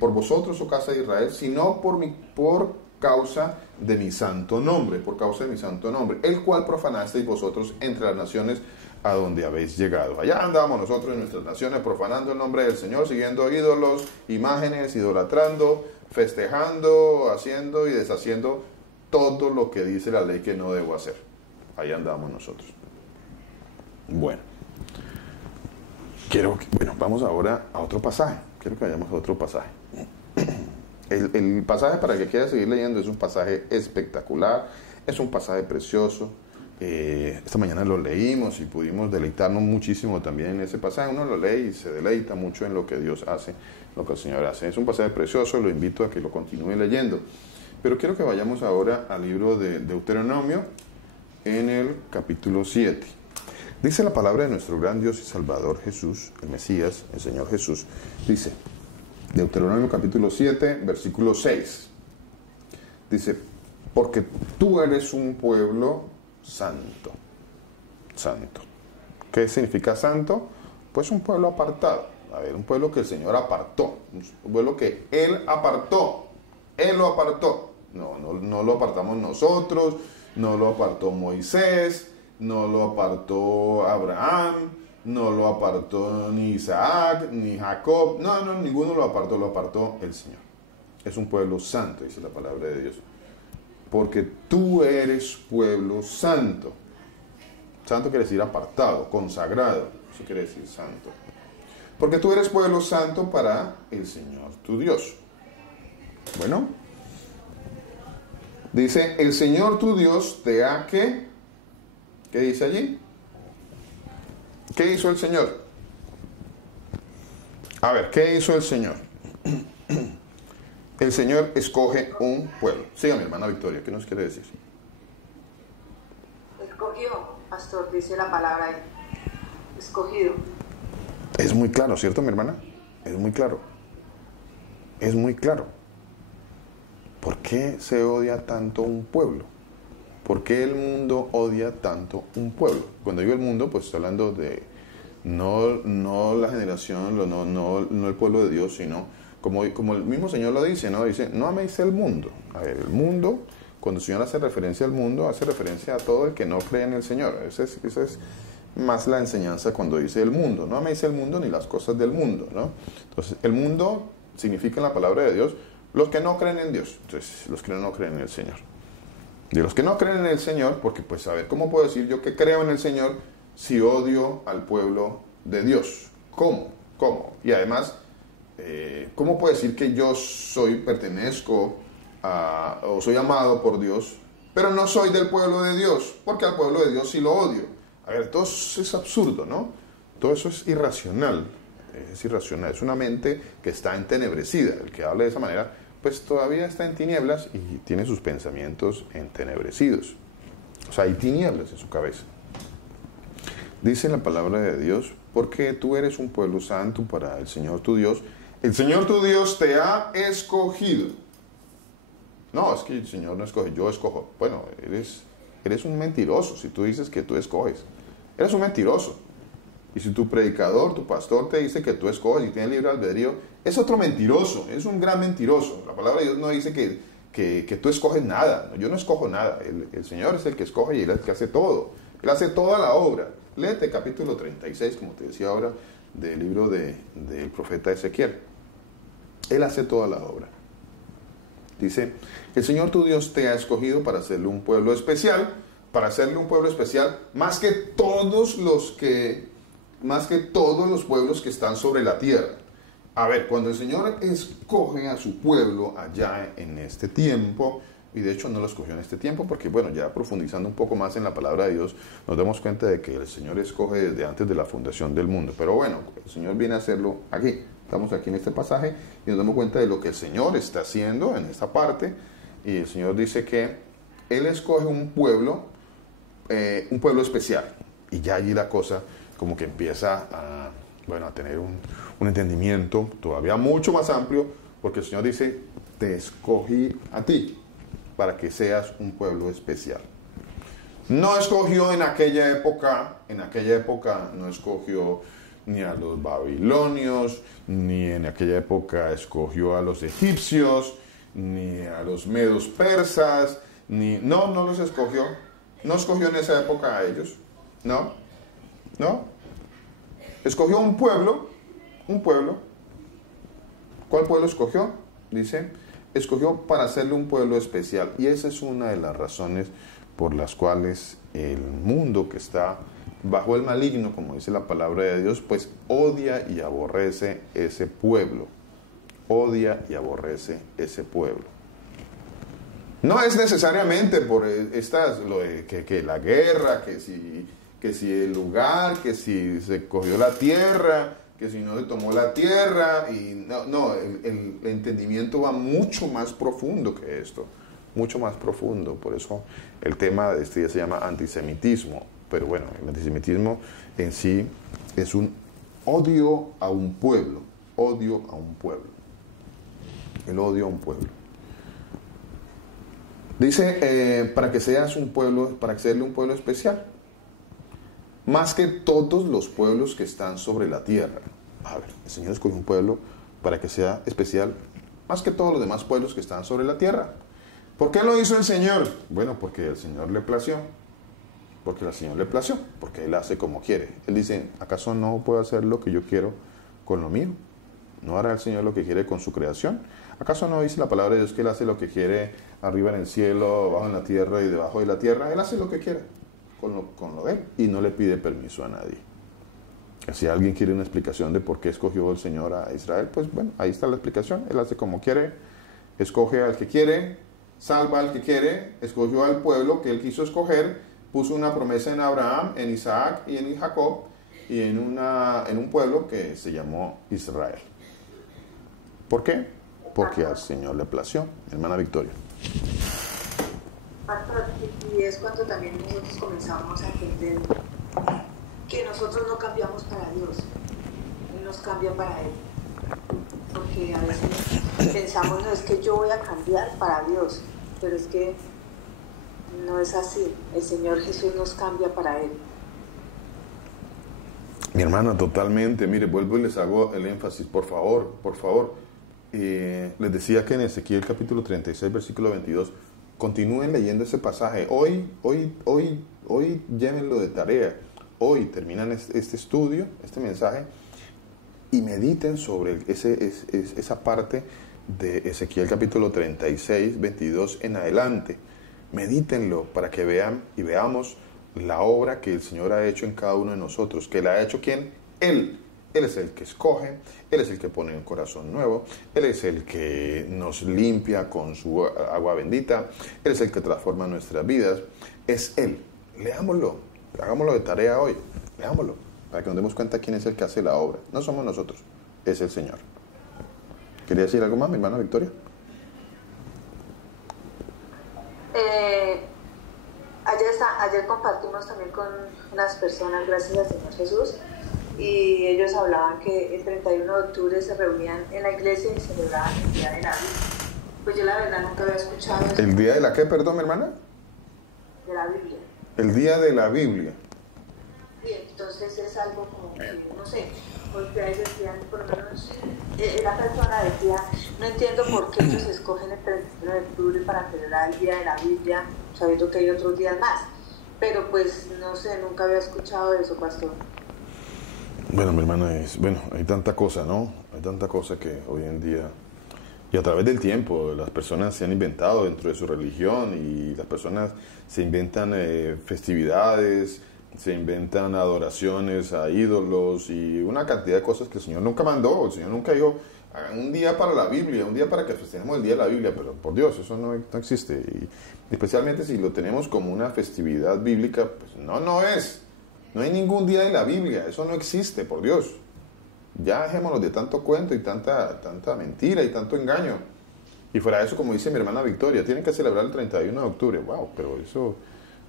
por vosotros, oh casa de Israel, sino por causa de mi santo nombre, por causa de mi santo nombre, el cual profanasteis vosotros entre las naciones a donde habéis llegado. Allá andábamos nosotros en nuestras naciones profanando el nombre del Señor, siguiendo ídolos, imágenes, idolatrando, festejando, haciendo y deshaciendo todo lo que dice la ley que no debo hacer. Ahí andamos nosotros. Bueno, vamos ahora a otro pasaje. Quiero que vayamos a otro pasaje. El pasaje, para el que quiera seguir leyendo, es un pasaje espectacular, es un pasaje precioso. Esta mañana lo leímos y pudimos deleitarnos muchísimo también en ese pasaje. Uno lo lee y se deleita mucho en lo que Dios hace, lo que el Señor hace. Es un pasaje precioso, lo invito a que lo continúe leyendo. Pero quiero que vayamos ahora al libro de Deuteronomio, en el capítulo 7. Dice la palabra de nuestro gran Dios y Salvador Jesús, el Mesías, el Señor Jesús. Dice, Deuteronomio capítulo 7, versículo 6. Dice, porque tú eres un pueblo santo. Santo. ¿Qué significa santo? Pues un pueblo apartado. A ver, un pueblo que el Señor apartó. Un pueblo que Él apartó. Él lo apartó. No lo apartamos nosotros, no lo apartó Moisés, no lo apartó Abraham, no lo apartó ni Isaac, ni Jacob. No, ninguno lo apartó el Señor. Es un pueblo santo, dice la palabra de Dios. Porque tú eres pueblo santo. Santo quiere decir apartado, consagrado. Eso quiere decir santo. Porque tú eres pueblo santo para el Señor tu Dios. Bueno, dice, el Señor tu Dios te ha ¿qué dice allí? ¿Qué hizo el Señor? A ver, ¿qué hizo el Señor? El Señor escoge un pueblo. Siga, mi hermana Victoria, ¿qué nos quiere decir? Escogió, pastor, dice la palabra ahí. Escogido. Es muy claro, ¿cierto, mi hermana? Es muy claro. Es muy claro. ¿Por qué se odia tanto un pueblo? ¿Por qué el mundo odia tanto un pueblo? Cuando digo el mundo, pues estoy hablando de no la generación, no el pueblo de Dios, sino como el mismo Señor lo dice, ¿no? Dice, no améis el mundo. A ver, el mundo, cuando el Señor hace referencia al mundo, hace referencia a todo el que no cree en el Señor. Esa es más la enseñanza cuando dice el mundo. No améis el mundo ni las cosas del mundo, ¿no? Entonces, el mundo significa en la palabra de Dios los que no creen en Dios. Entonces, los que no creen en el Señor. De los que no creen en el Señor, porque pues a ver, ¿cómo puedo decir yo que creo en el Señor si odio al pueblo de Dios? ¿Cómo? Y además, ¿cómo puedo decir que yo pertenezco o soy amado por Dios, pero no soy del pueblo de Dios? Porque al pueblo de Dios sí lo odio. A ver, todo eso es absurdo, ¿no? Todo eso es irracional. Es irracional. Es una mente que está entenebrecida. El que habla de esa manera, pues todavía está en tinieblas y tiene sus pensamientos entenebrecidos. O sea, hay tinieblas en su cabeza. Dice la palabra de Dios, porque tú eres un pueblo santo para el Señor tu Dios. El Señor tu Dios te ha escogido. No, es que el Señor no escoge, yo escojo. Bueno, eres un mentiroso si tú dices que tú escoges. Eres un mentiroso. Y si tu predicador, tu pastor te dice que tú escoges y tienes libre albedrío, es otro mentiroso, es un gran mentiroso. La palabra de Dios no dice que tú escoges nada. Yo no escojo nada. El Señor es el que escoge y Él es el que hace todo. Él hace toda la obra. Léete capítulo 36, como te decía ahora, del libro del profeta Ezequiel. Él hace toda la obra. Dice, el Señor tu Dios te ha escogido para hacerle un pueblo especial, más que todos los pueblos que están sobre la tierra. A ver, cuando el Señor escoge a su pueblo allá en este tiempo, y de hecho no lo escogió en este tiempo, porque bueno, ya profundizando un poco más en la palabra de Dios, nos damos cuenta de que el Señor escoge desde antes de la fundación del mundo. Pero bueno, el Señor viene a hacerlo aquí. Estamos aquí en este pasaje y nos damos cuenta de lo que el Señor está haciendo en esta parte. Y el Señor dice que Él escoge un pueblo especial. Y ya allí la cosa como que empieza a tener un entendimiento todavía mucho más amplio, porque el Señor dice, te escogí a ti para que seas un pueblo especial. No escogió en aquella época no escogió ni a los babilonios, ni en aquella época escogió a los egipcios, ni a los medos persas, no los escogió. No escogió en esa época a ellos. No. Escogió un pueblo. ¿Cuál pueblo escogió? Dice, escogió para hacerle un pueblo especial. Y esa es una de las razones por las cuales el mundo que está bajo el maligno, como dice la palabra de Dios, pues odia y aborrece ese pueblo. Odia y aborrece ese pueblo. No es necesariamente por que la guerra, que si el lugar, que si se cogió la tierra, que si no se tomó la tierra. Y el entendimiento va mucho más profundo que esto. Mucho más profundo. Por eso el tema de este día se llama antisemitismo. Pero bueno, el antisemitismo en sí es un odio a un pueblo. Odio a un pueblo. El odio a un pueblo. Dice, para que seas un pueblo, para hacerle un pueblo especial. Más que todos los pueblos que están sobre la tierra. A ver, el Señor escogió un pueblo para que sea especial, más que todos los demás pueblos que están sobre la tierra. ¿Por qué lo hizo el Señor? Bueno, porque el Señor le plació. Porque el Señor le plació. Porque Él hace como quiere. Él dice, ¿acaso no puedo hacer lo que yo quiero con lo mío? ¿No hará el Señor lo que quiere con su creación? ¿Acaso no dice la palabra de Dios que Él hace lo que quiere arriba en el cielo, abajo en la tierra y debajo de la tierra? Él hace lo que quiere con lo de Él y no le pide permiso a nadie. Si alguien quiere una explicación de por qué escogió el Señor a Israel, pues bueno, ahí está la explicación. Él hace como quiere, escoge al que quiere, salva al que quiere, escogió al pueblo que Él quiso escoger, puso una promesa en Abraham, en Isaac y en Jacob y en un pueblo que se llamó Israel. ¿Por qué? Porque al Señor le plació. Hermana Victoria. Pastor, y es cuando también nosotros comenzamos a entender que nosotros no cambiamos para Dios, Él nos cambia para Él. Porque a veces pensamos, no, es que yo voy a cambiar para Dios, pero es que no es así. El Señor Jesús nos cambia para Él. Mi hermana, totalmente. Mire, vuelvo y les hago el énfasis, por favor. Les decía que en Ezequiel capítulo 36, versículo 22, continúen leyendo ese pasaje. Hoy llévenlo de tarea. Hoy terminan este estudio, este mensaje, y mediten sobre esa parte de Ezequiel capítulo 36, 22 en adelante. Medítenlo para que vean y veamos la obra que el Señor ha hecho en cada uno de nosotros. ¿Que la ha hecho quién? Él. Él es el que escoge, Él es el que pone un corazón nuevo, Él es el que nos limpia con su agua bendita, Él es el que transforma nuestras vidas. Es Él. Leámoslo, hagámoslo de tarea hoy, leámoslo, para que nos demos cuenta quién es el que hace la obra. No somos nosotros, es el Señor. ¿Quería decir algo más, mi hermana Victoria? Ayer compartimos también con unas personas, gracias al Señor Jesús, y ellos hablaban que el 31 de octubre se reunían en la iglesia y celebraban el Día de la Biblia. Pues yo la verdad nunca había escuchado eso. ¿El día de la qué, perdón, mi hermana? De la Biblia. El día de la Biblia. Y entonces es algo como que, no sé, porque ellos decían, por lo menos, la persona decía, no entiendo por qué ellos escogen el 31 de octubre para celebrar el Día de la Biblia, sabiendo que hay otros días más. Pero pues, no sé, nunca había escuchado eso, pastor. Bueno, mi hermana, hay tanta cosa, ¿no? Hay tanta cosa que hoy en día, y a través del tiempo, las personas se han inventado dentro de su religión y las personas se inventan festividades, se inventan adoraciones a ídolos y una cantidad de cosas que el Señor nunca mandó. El Señor nunca dijo, un día para la Biblia, un día para que festejemos el día de la Biblia, pero por Dios, eso no existe. Y especialmente si lo tenemos como una festividad bíblica, pues no es. No hay ningún día de la Biblia, eso no existe, por Dios. Ya dejémonos de tanto cuento y tanta mentira y tanto engaño. Y fuera de eso, como dice mi hermana Victoria, tienen que celebrar el 31 de octubre. Wow, pero eso,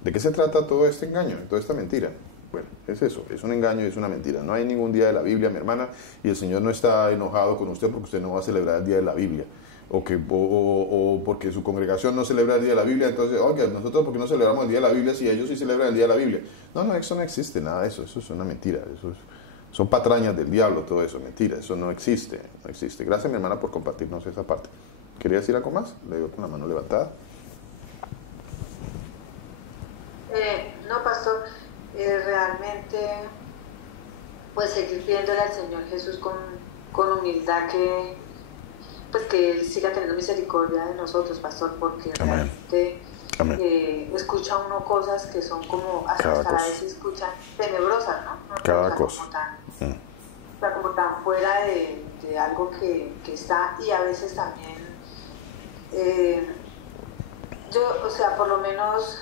¿de qué se trata todo este engaño, toda esta mentira? Bueno, es eso, es un engaño y es una mentira. No hay ningún día de la Biblia, mi hermana, y el Señor no está enojado con usted porque usted no va a celebrar el día de la Biblia. O porque su congregación no celebra el día de la Biblia, entonces, oye, nosotros porque no celebramos el día de la Biblia si ellos sí celebran el día de la Biblia. No, eso no existe, nada de eso, eso es una mentira, son patrañas del diablo, todo eso, mentira, eso no existe, no existe. Gracias, mi hermana, por compartirnos esa parte. ¿Quería decir algo más? Le veo con la mano levantada. No, pastor, realmente, pues seguir pidiéndole al Señor Jesús con humildad que Él siga teniendo misericordia de nosotros, pastor, porque Amén. realmente escucha uno cosas que son como, hasta a veces escuchan tenebrosas, ¿no? Cada cosa. Como tan fuera de algo que está, y a veces también, por lo menos,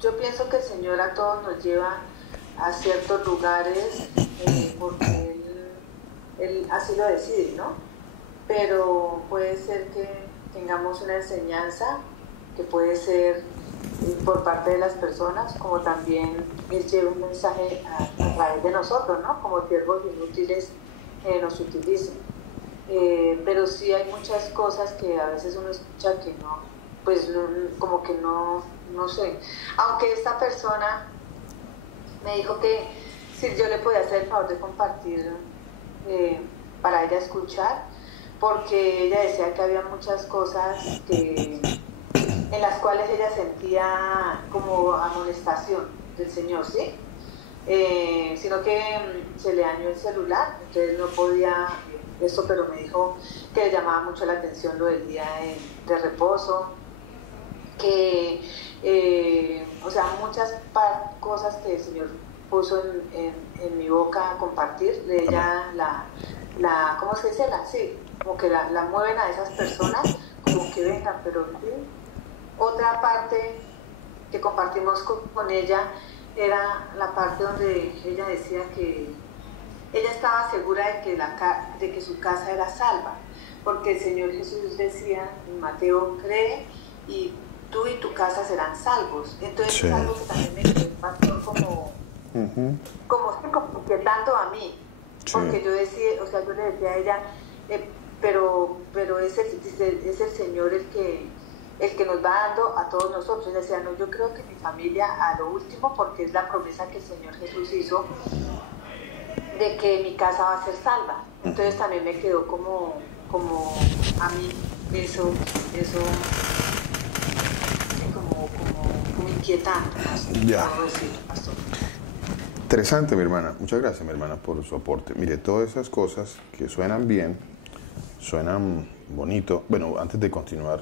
yo pienso que el Señor a todos nos lleva a ciertos lugares porque él así lo decide, ¿no? Pero puede ser que tengamos una enseñanza que puede ser por parte de las personas, como también Él lleva un mensaje a través de nosotros, ¿no? Como siervos inútiles nos utilicen. Pero sí hay muchas cosas que a veces uno escucha que no, pues como que no sé. Aunque esta persona me dijo que si yo le podía hacer el favor de compartir para ella escuchar, porque ella decía que había muchas cosas en las cuales ella sentía como amonestación del Señor, ¿sí? Sino que se le dañó el celular, entonces no podía eso, pero me dijo que le llamaba mucho la atención lo del día de reposo, que, muchas cosas que el Señor puso en mi boca a compartir, de ella ¿cómo se dice? Como que la mueven a esas personas, como que vengan, pero ¿sí? Otra parte que compartimos con ella era la parte donde ella decía que ella estaba segura de que su casa era salva, porque el Señor Jesús decía en Mateo, cree y tú y tu casa serán salvos. Entonces sí. Es algo que también me quedó, pastor, como inquietando a mí, sí. Porque yo decía, yo le decía a ella, pero es el Señor el que nos va dando a todos nosotros. Ella decía, no, yo creo que mi familia a lo último, porque es la promesa que el Señor Jesús hizo de que mi casa va a ser salva. Entonces también me quedó como a mí eso como inquietante, ¿no? Ya. Interesante, mi hermana. Muchas gracias, mi hermana, por su aporte. Mire, todas esas cosas que suenan bien, suenan bonito. Bueno, antes de continuar,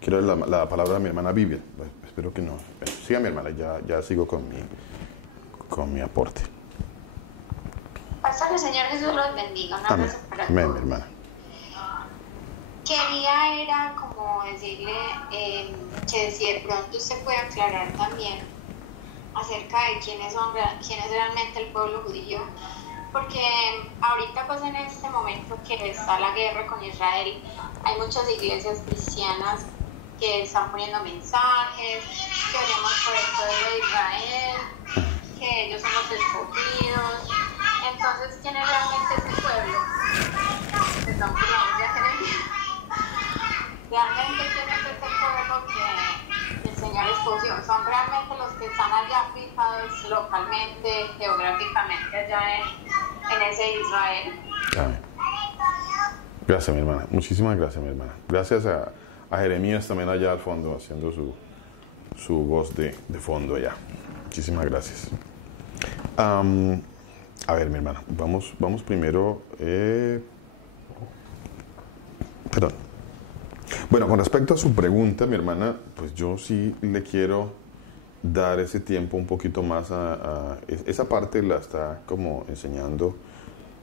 quiero la palabra de mi hermana Vivian. Espero que no. Siga, mi hermana, ya sigo con mi aporte. Pastor, el Señor Jesús los bendiga. Un abrazo para Amén, todos. mi hermana. Era como decirle que si de pronto usted puede aclarar también acerca de quién es realmente el pueblo judío, porque ahorita pues en este momento que está la guerra con Israel, hay muchas iglesias cristianas que están poniendo mensajes, que oremos por el pueblo de Israel, que ellos son los escogidos. Entonces, ¿quién es realmente ese pueblo? Perdón, realmente quién es ese pueblo que el Señor escogió. Son realmente los que están allá fijados localmente, geográficamente allá en ese Israel. Amén. Gracias, mi hermana. Muchísimas gracias, mi hermana. Gracias a Jeremías también allá al fondo, haciendo su voz de fondo allá. Muchísimas gracias. A ver, mi hermana, vamos primero. Perdón. Bueno, con respecto a su pregunta, mi hermana, pues yo sí le quiero dar ese tiempo un poquito más esa parte la está como enseñando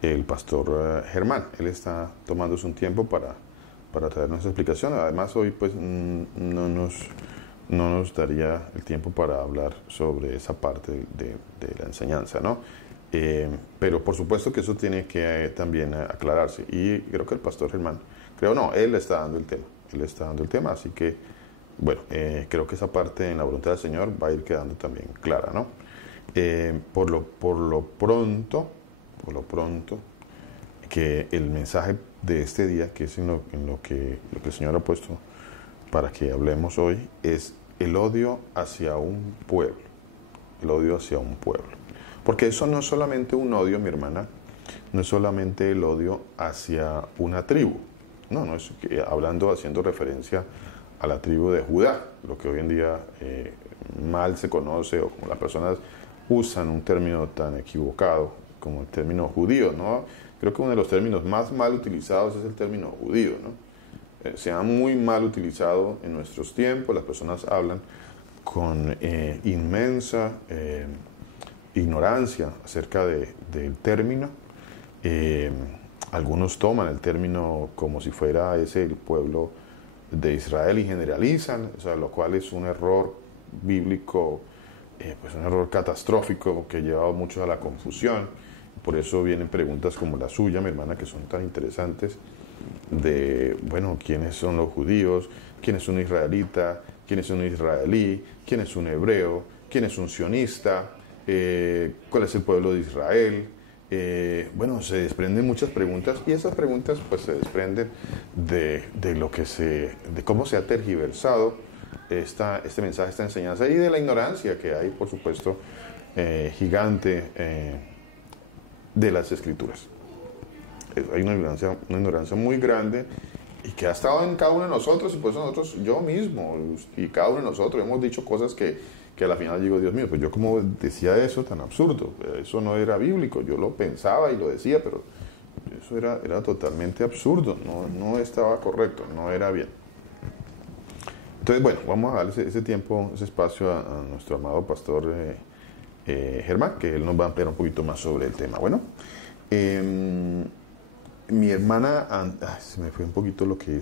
el pastor Germán. Él está tomándose un tiempo para traernos esa explicación. Además, hoy pues no nos daría el tiempo para hablar sobre esa parte de la enseñanza, ¿no? Pero por supuesto que eso tiene que también aclararse. Y creo que el pastor Germán, él está dando el tema. Él está dando el tema, así que, bueno, creo que esa parte en la voluntad del Señor va a ir quedando también clara, ¿no? Por lo pronto, que el mensaje de este día, que es en lo que el Señor ha puesto para que hablemos hoy, es el odio hacia un pueblo. El odio hacia un pueblo. Porque eso no es solamente un odio, mi hermana, no es solamente el odio hacia una tribu. No es haciendo referencia a la tribu de Judá, lo que hoy en día mal se conoce, o como las personas usan un término tan equivocado como el término judío, ¿no? Creo que uno de los términos más mal utilizados es el término judío, ¿no? Se ha muy mal utilizado en nuestros tiempos, las personas hablan con inmensa ignorancia acerca del término. Algunos toman el término como si fuera ese el pueblo de Israel y generalizan, o sea, lo cual es un error bíblico, pues un error catastrófico que ha llevado mucho a la confusión. Por eso vienen preguntas como la suya, mi hermana, que son tan interesantes, de, bueno, ¿quiénes son los judíos? ¿Quién es un israelita? ¿Quién es un israelí? ¿Quién es un hebreo? ¿Quién es un sionista? ¿Cuál es el pueblo de Israel? Bueno, se desprenden muchas preguntas, y esas preguntas pues se desprenden de cómo se ha tergiversado este mensaje, esta enseñanza, y de la ignorancia que hay, por supuesto, gigante de las Escrituras. Hay una ignorancia muy grande, y que ha estado en cada uno de nosotros, y pues nosotros, yo mismo y cada uno de nosotros hemos dicho cosas que a la final digo, Dios mío, pues yo como decía eso tan absurdo, eso no era bíblico, yo lo pensaba y lo decía, pero eso era totalmente absurdo, no estaba correcto, no era bien. Entonces, bueno, vamos a darle ese tiempo, ese espacio a nuestro amado pastor Germán, que él nos va a ampliar un poquito más sobre el tema. Bueno, mi hermana, se me fue un poquito lo que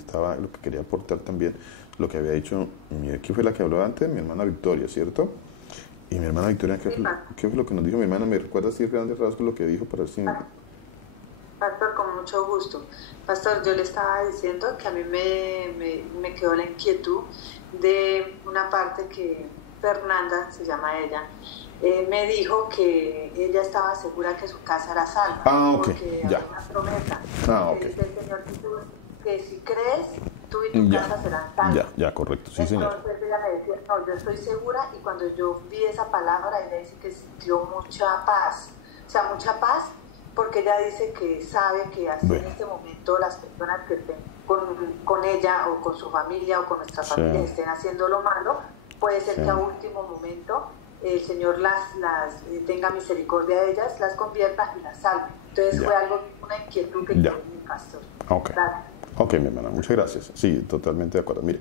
quería aportar también, lo que había dicho, ¿quién fue la que habló antes? Mi hermana Victoria, ¿cierto? Y mi hermana Victoria, ¿qué fue lo que nos dijo mi hermana? ¿Me recuerda así grandes rasgos lo que dijo para ver si... Pastor, con mucho gusto. Pastor, yo le estaba diciendo que a mí me quedó la inquietud de una parte que Fernanda, se llama ella, me dijo que ella estaba segura que su casa era salva. Porque había una promesa. Que dice el Señor Jesús, que si crees, tú y tu casa serán salvos. Ya, correcto, sí, señor. Entonces ella me decía, no, yo estoy segura, y cuando yo vi esa palabra, ella dice que sintió mucha paz. O sea, mucha paz, porque ella dice que sabe que así en este momento las personas que estén con ella o con su familia o con nuestra familia estén haciendo lo malo, puede ser que a último momento el Señor las tenga misericordia de ellas, las convierta y las salve. Entonces fue una inquietud que tuvo mi pastor. Ok, mi hermana, muchas gracias. Sí, totalmente de acuerdo. Mire,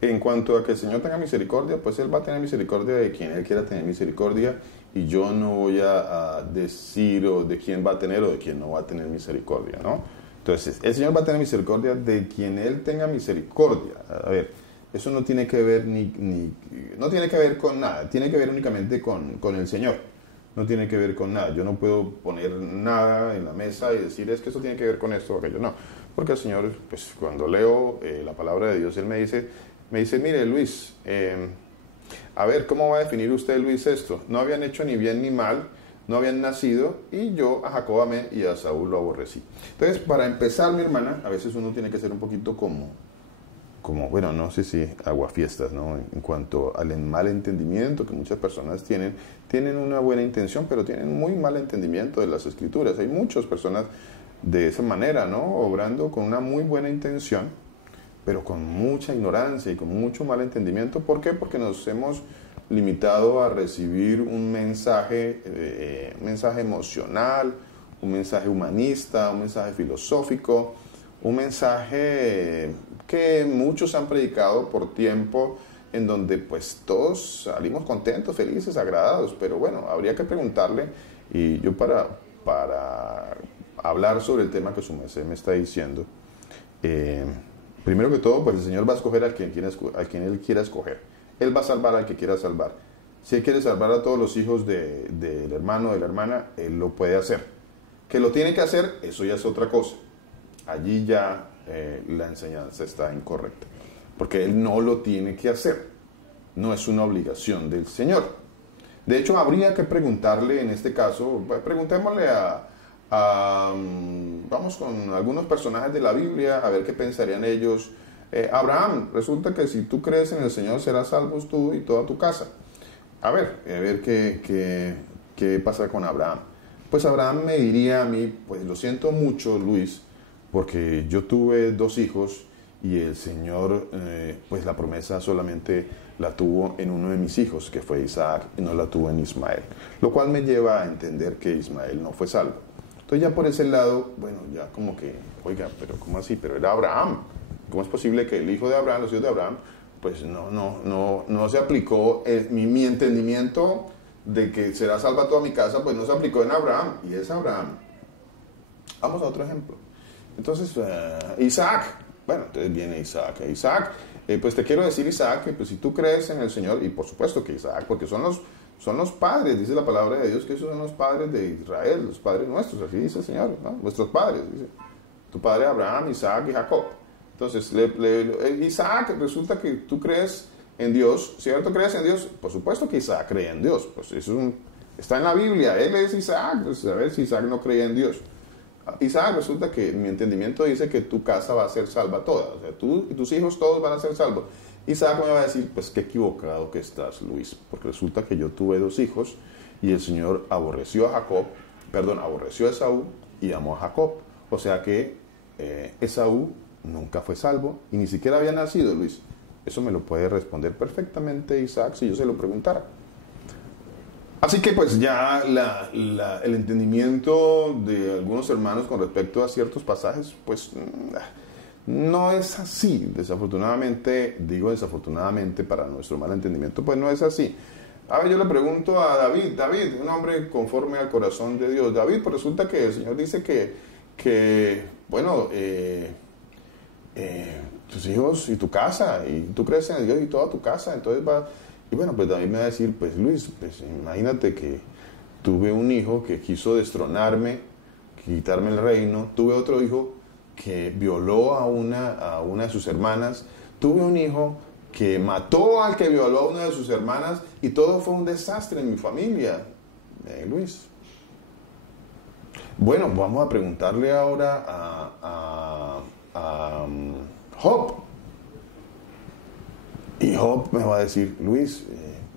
En cuanto a que el Señor tenga misericordia, pues Él va a tener misericordia de quien Él quiera tener misericordia, y yo no voy a decir o de quién va a tener o de quién no va a tener misericordia, ¿no? Entonces, el Señor va a tener misericordia de quien Él tenga misericordia. A ver, eso no tiene que ver no tiene que ver con nada, tiene que ver únicamente con el Señor. No tiene que ver con nada. Yo no puedo poner nada en la mesa y decir, es que eso tiene que ver con esto o aquello. No, porque el Señor, pues cuando leo la palabra de Dios, Él me dice, mire Luis, a ver, ¿cómo va a definir usted, Luis, esto? No habían hecho ni bien ni mal, no habían nacido, y yo a Jacob amé y a Saúl lo aborrecí. Entonces, para empezar, mi hermana, a veces uno tiene que ser un poquito como bueno, no sé si aguafiestas, ¿no? En cuanto al mal entendimiento que muchas personas tienen una buena intención, pero tienen muy mal entendimiento de las Escrituras. Hay muchas personas de esa manera, ¿no? Obrando con una muy buena intención, pero con mucha ignorancia y con mucho mal entendimiento. ¿Por qué? Porque nos hemos limitado a recibir un mensaje emocional, un mensaje humanista, un mensaje filosófico, un mensaje que muchos han predicado por tiempo, en donde pues todos salimos contentos, felices, agradados, pero bueno, habría que preguntarle, y yo para hablar sobre el tema que su merced me está diciendo, primero que todo, pues el Señor va a escoger a quien Él quiera escoger. Él va a salvar al que quiera salvar. Si Él quiere salvar a todos los hijos del hermano o de la hermana, Él lo puede hacer. Que lo tiene que hacer, eso ya es otra cosa. Allí ya la enseñanza está incorrecta, porque Él no lo tiene que hacer. No es una obligación del Señor. De hecho, habría que preguntarle en este caso, preguntémosle vamos con algunos personajes de la Biblia, a ver qué pensarían ellos. Abraham, resulta que si tú crees en el Señor serás salvo tú y toda tu casa. A ver qué pasa con Abraham. Pues Abraham me diría a mí, pues lo siento mucho, Luis, porque yo tuve 2 hijos y el Señor, pues la promesa solamente la tuvo en uno de mis hijos, que fue Isaac, y no la tuvo en Ismael. Lo cual me lleva a entender que Ismael no fue salvo. Entonces ya por ese lado, bueno, ya como que, oiga, pero ¿cómo así? Pero era Abraham. ¿Cómo es posible que el hijo de Abraham, los hijos de Abraham, pues no se aplicó, mi entendimiento de que será salva toda mi casa, pues no se aplicó en Abraham, y es Abraham. Vamos a otro ejemplo. Entonces, Isaac, bueno, entonces viene Isaac. Pues te quiero decir, Isaac, que pues si tú crees en el Señor, y por supuesto que Isaac, porque son los padres, dice la palabra de Dios, que esos son los padres de Israel, los padres nuestros, así dice el Señor, ¿no? Nuestros padres, dice. Tu padre Abraham, Isaac y Jacob. Entonces, Isaac, resulta que tú crees en Dios, ¿cierto? ¿Crees en Dios? Por supuesto que Isaac cree en Dios, pues eso está en la Biblia, él es Isaac, pues a ver si Isaac no creía en Dios. Isaac, resulta que mi entendimiento dice que tu casa va a ser salva toda, o sea, tú y tus hijos todos van a ser salvos. Isaac me va a decir, pues qué equivocado que estás, Luis, porque resulta que yo tuve 2 hijos y el Señor aborreció a Esaú y amó a Jacob. O sea que Esaú nunca fue salvo y ni siquiera había nacido, Luis. Eso me lo puede responder perfectamente Isaac si yo se lo preguntara. Así que pues ya el entendimiento de algunos hermanos con respecto a ciertos pasajes, pues no es así. Desafortunadamente para nuestro mal entendimiento, pues no es así. A ver, yo le pregunto a David, un hombre conforme al corazón de Dios. David, pues resulta que el Señor dice que tus hijos y tu casa, y tú crees en Dios y toda tu casa, entonces va. Y bueno, pues David me va a decir, pues Luis, pues imagínate que tuve un hijo que quiso destronarme, quitarme el reino, tuve otro hijo que violó a una de sus hermanas, tuve un hijo que mató al que violó a una de sus hermanas, y todo fue un desastre en mi familia, Luis. Bueno, vamos a preguntarle ahora a Job. Y Job me va a decir, Luis,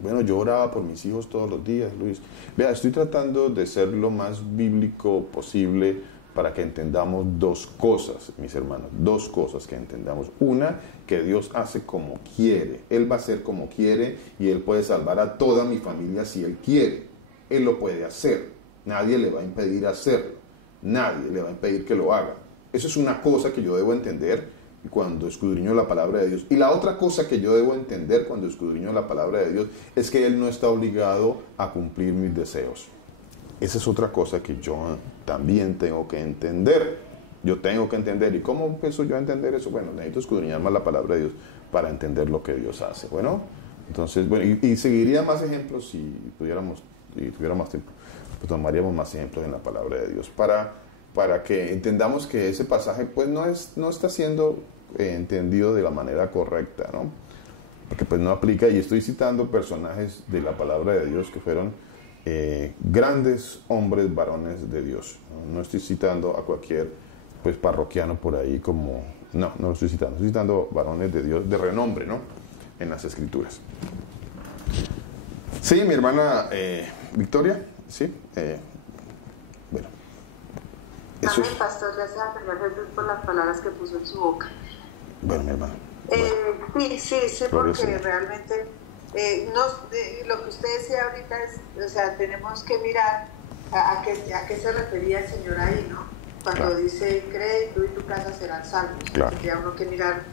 bueno, yo oraba por mis hijos todos los días, Luis. Vea, estoy tratando de ser lo más bíblico posible para que entendamos 2 cosas, mis hermanos, 2 cosas que entendamos. Una, que Dios hace como quiere. Él va a hacer como quiere y Él puede salvar a toda mi familia si Él quiere. Él lo puede hacer. Nadie le va a impedir hacerlo. Nadie le va a impedir que lo haga. Eso es una cosa que yo debo entender cuando escudriño la palabra de Dios. Y la otra cosa que yo debo entender cuando escudriño la palabra de Dios es que Él no está obligado a cumplir mis deseos. Esa es otra cosa que yo también tengo que entender. Yo tengo que entender. ¿Y cómo empiezo yo a entender eso? Bueno, necesito escudriñar más la palabra de Dios para entender lo que Dios hace. Bueno, entonces, bueno, y seguiría más ejemplos si tuviéramos tiempo. Pues tomaríamos más ejemplos en la palabra de Dios para que entendamos que ese pasaje pues no está siendo entendido de la manera correcta, ¿no? Porque pues no aplica, y estoy citando personajes de la palabra de Dios que fueron grandes hombres, varones de Dios. No estoy citando a cualquier pues parroquiano por ahí como... No lo estoy citando varones de Dios de renombre, ¿no? En las Escrituras. Sí, mi hermana Victoria, sí, bueno. Eso Amén, pastor, gracias al Señor Jesús por las palabras que puso en su boca. Bueno, mi hermana. Sí, porque realmente lo que usted decía ahorita es, o sea, tenemos que mirar a qué se refería el Señor ahí, ¿no? Cuando dice, cree, tú y tu casa serán salvos. Tendría uno que mirar.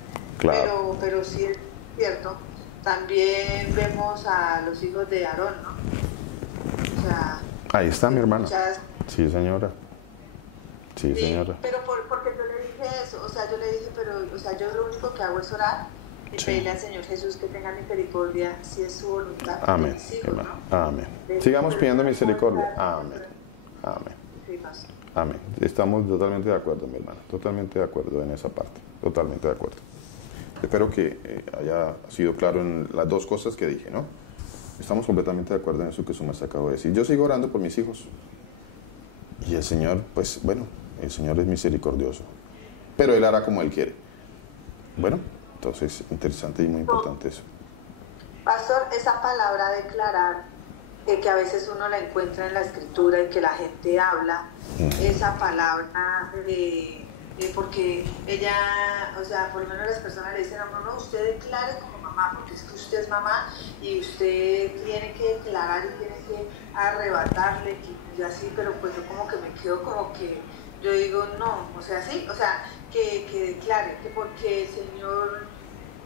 Pero sí es cierto, también vemos a los hijos de Aarón, ¿no? O sea, ahí está mi hermana. Sí, señora. Sí, señora. Pero porque yo le dije eso, o sea, yo le dije, yo lo único que hago es orar y pedirle al Señor Jesús que tenga misericordia, si es su voluntad. Amén, hermano. ¿No? Amén. Sigamos pidiendo misericordia. Amén. Amén. Sí, pastor. Amén. Estamos totalmente de acuerdo, mi hermana. Totalmente de acuerdo en esa parte. Totalmente de acuerdo. Espero que haya sido claro en las dos cosas que dije, ¿no? Estamos completamente de acuerdo en eso que su maestra acabó de decir. Yo sigo orando por mis hijos. Y el Señor, pues, bueno, el Señor es misericordioso. Pero Él hará como Él quiere. Bueno, entonces, interesante y muy importante eso. Pastor, esa palabra declarar, que a veces uno la encuentra en la Escritura y que la gente habla, esa palabra porque ella, o sea, por lo menos las personas le dicen, no, usted declare como mamá, porque es que usted es mamá y usted tiene que declarar y tiene que arrebatarle y así, pero pues yo como que me quedo como que, yo digo, no, o sea, sí, o sea, que declare, que porque el Señor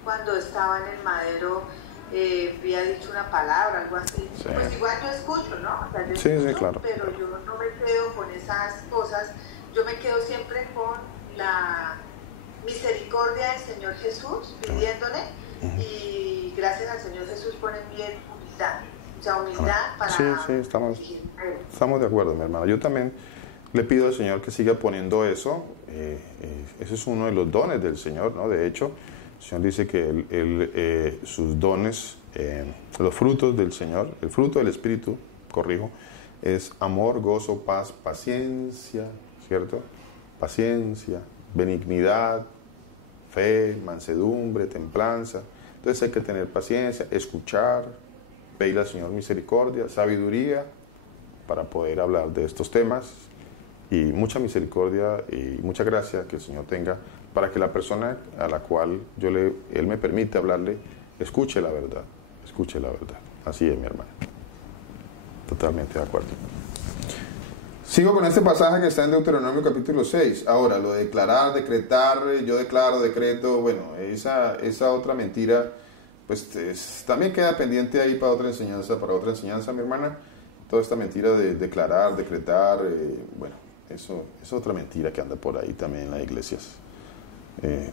cuando estaba en el madero había dicho una palabra, algo así, sí. Pues igual yo escucho, ¿no? O sea, yo escucho, sí, claro. Pero yo no me quedo con esas cosas, yo me quedo siempre con la misericordia del Señor Jesús, pidiéndole, y gracias al Señor Jesús pone bien humildad, o sea, humildad para... Sí, estamos de acuerdo, mi hermana. Yo también le pido al Señor que siga poniendo eso. Ese es uno de los dones del Señor, ¿no? De hecho, el Señor dice que sus dones, los frutos del Señor, el fruto del Espíritu, es amor, gozo, paz, paciencia, ¿cierto? Paciencia, benignidad, fe, mansedumbre, templanza. Entonces hay que tener paciencia, escuchar, pedir al Señor misericordia, sabiduría para poder hablar de estos temas, y mucha misericordia y mucha gracia que el Señor tenga para que la persona a la cual Él me permite hablarle escuche la verdad. Así es, mi hermano. Totalmente de acuerdo. Sigo con este pasaje que está en Deuteronomio capítulo 6. Ahora, lo de declarar, decretar, yo declaro, decreto, bueno, esa otra mentira, pues también queda pendiente ahí para otra enseñanza, mi hermana. Toda esta mentira de declarar, decretar, bueno, eso es otra mentira que anda por ahí también en las iglesias,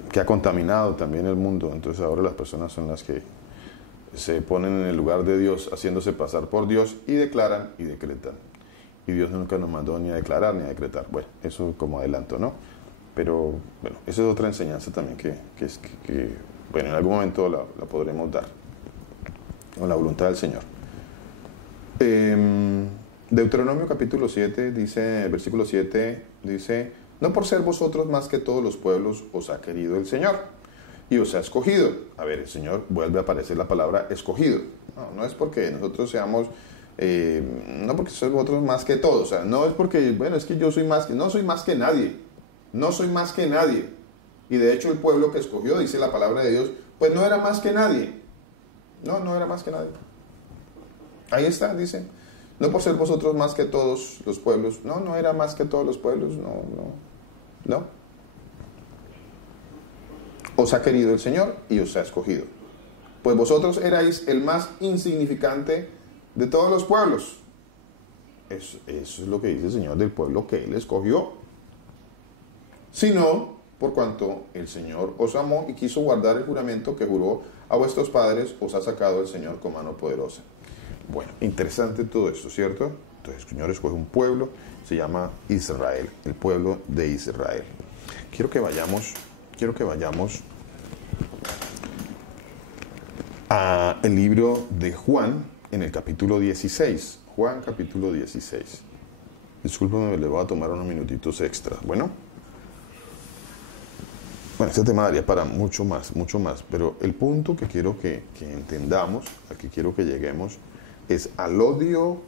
que ha contaminado también el mundo. Entonces ahora las personas son las que se ponen en el lugar de Dios, haciéndose pasar por Dios, y declaran y decretan. Y Dios nunca nos mandó ni a declarar ni a decretar. Bueno, eso como adelanto, ¿no? Pero, bueno, esa es otra enseñanza también que bueno, en algún momento la podremos dar, con la voluntad del Señor. Deuteronomio capítulo 7, dice, versículo 7, dice, no por ser vosotros más que todos los pueblos os ha querido el Señor y os ha escogido. A ver, el Señor vuelve a aparecer la palabra escogido. No es porque nosotros seamos... no porque sois vosotros más que todos, o sea, no es porque, bueno, es que yo soy más que, no soy más que nadie, y de hecho el pueblo que escogió, dice la palabra de Dios, pues no era más que nadie, no era más que nadie, ahí está, dice, no por ser vosotros más que todos los pueblos, no era más que todos los pueblos, no, os ha querido el Señor y os ha escogido. Pues vosotros erais el más insignificante de todos los pueblos. Eso es lo que dice el Señor del pueblo que Él escogió. Sino por cuanto el Señor os amó y quiso guardar el juramento que juró a vuestros padres, os ha sacado el Señor con mano poderosa. Bueno, interesante todo esto, ¿cierto? Entonces el Señor escoge un pueblo, se llama Israel, el pueblo de Israel. Quiero que vayamos al libro de Juan, en el capítulo 16. Juan, capítulo 16. Discúlpenme, le voy a tomar unos minutitos extra. Bueno, este tema daría para mucho más, pero el punto que quiero que entendamos, al que quiero que lleguemos, es al odio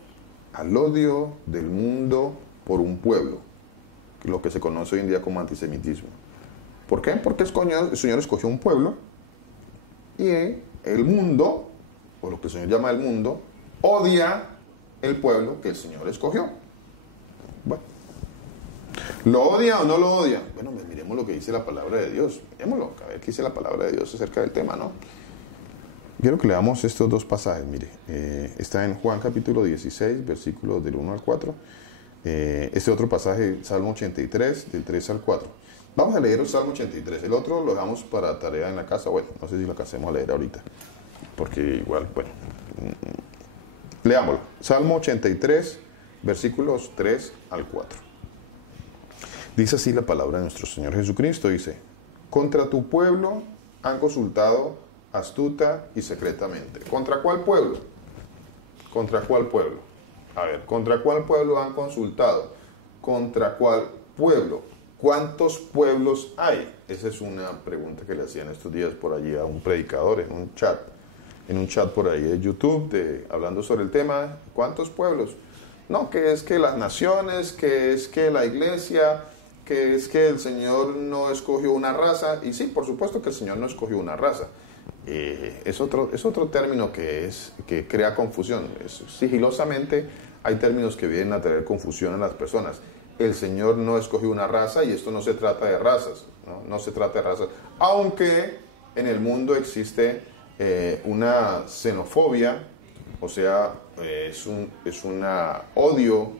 del mundo por un pueblo, lo que se conoce hoy en día como antisemitismo. ¿Por qué? Porque el Señor escogió un pueblo y el mundo, o lo que el Señor llama el mundo, odia el pueblo que el Señor escogió. Bueno, ¿lo odia o no lo odia? Bueno, miremos lo que dice la palabra de Dios. Miremoslo, a ver qué dice la palabra de Dios acerca del tema, ¿no? Quiero que leamos estos dos pasajes, mire. Está en Juan capítulo 16, versículos del 1 al 4. Este otro pasaje, Salmo 83, del 3 al 4. Vamos a leer el Salmo 83. El otro lo dejamos para tarea en la casa. Bueno, no sé si lo alcancemos a leer ahorita, porque igual, bueno. Leámoslo. Salmo 83, versículos 3 al 4. Dice así la palabra de nuestro Señor Jesucristo. Dice: contra tu pueblo han consultado astuta y secretamente. ¿Contra cuál pueblo? ¿Contra cuál pueblo? A ver, ¿contra cuál pueblo han consultado? ¿Contra cuál pueblo? ¿Cuántos pueblos hay? Esa es una pregunta que le hacían estos días por allí a un predicador en un chat por ahí de YouTube, hablando sobre el tema. ¿Cuántos pueblos? No, que es que las naciones, que es que la iglesia, que es que el Señor no escogió una raza. Y sí, por supuesto que el Señor no escogió una raza. Es otro término que crea confusión. Sigilosamente hay términos que vienen a traer confusión a las personas. El Señor no escogió una raza, y esto no se trata de razas, no se trata de razas, aunque en el mundo existe una xenofobia, o sea, es un odio,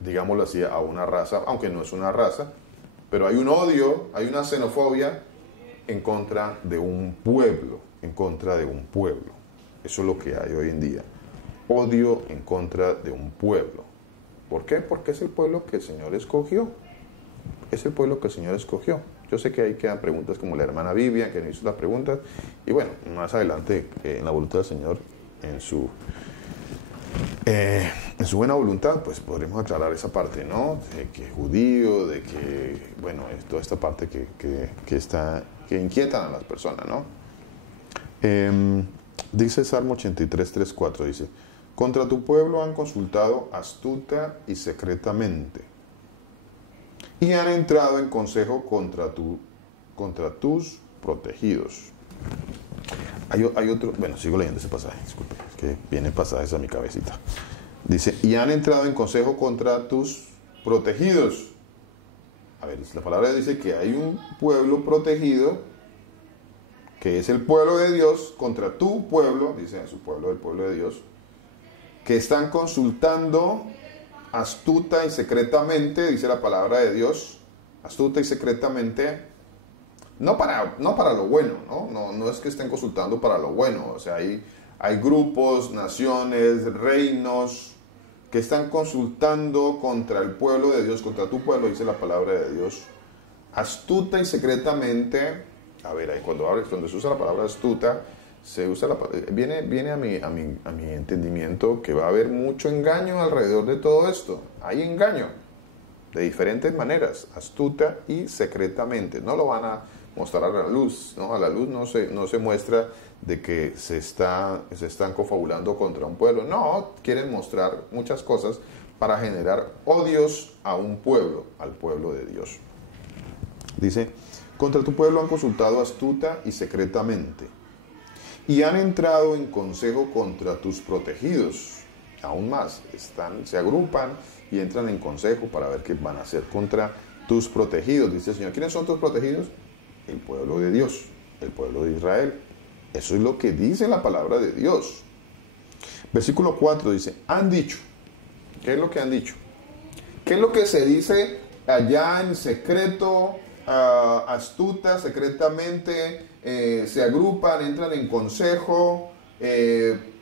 digámoslo así, a una raza, aunque no es una raza, pero hay un odio, hay una xenofobia en contra de un pueblo, Eso es lo que hay hoy en día, odio en contra de un pueblo. ¿Por qué? Porque es el pueblo que el Señor escogió. Yo sé que ahí quedan preguntas como la hermana Vivian, que nos hizo las preguntas, y bueno, más adelante, en la voluntad del Señor, en su buena voluntad, pues podremos aclarar esa parte, ¿no? De que judío, de que, bueno, es toda esta parte que inquietan a las personas, ¿no? Dice Salmo 83, 3, 4, dice: contra tu pueblo han consultado astuta y secretamente, y han entrado en consejo contra tus protegidos. Hay otro, bueno, sigo leyendo ese pasaje, disculpe, es que vienen pasajes a mi cabecita. Dice: y han entrado en consejo contra tus protegidos. A ver, la palabra dice que hay un pueblo protegido, que es el pueblo de Dios, contra tu pueblo, dice su pueblo, el pueblo de Dios, que están consultando astuta y secretamente, dice la palabra de Dios, astuta y secretamente, no para lo bueno, no es que estén consultando para lo bueno, o sea, hay grupos, naciones, reinos, que están consultando contra el pueblo de Dios, contra tu pueblo, dice la palabra de Dios, astuta y secretamente. A ver, ahí cuando se usa la palabra astuta, viene a mi entendimiento que va a haber mucho engaño alrededor de todo esto. Hay engaño de diferentes maneras, astuta y secretamente. No lo van a mostrar a la luz, ¿no? A la luz no se muestra de que se están confabulando contra un pueblo. No, quieren mostrar muchas cosas para generar odios a un pueblo, al pueblo de Dios. Dice: contra tu pueblo han consultado astuta y secretamente, y han entrado en consejo contra tus protegidos. Aún más, se agrupan y entran en consejo para ver qué van a hacer contra tus protegidos. Dice el Señor: ¿quiénes son tus protegidos? el pueblo de Dios, el pueblo de Israel. Eso es lo que dice la palabra de Dios. Versículo 4 dice, han dicho. ¿Qué es lo que han dicho? ¿Qué es lo que se dice allá en secreto, astuta, secretamente? Se agrupan, entran en consejo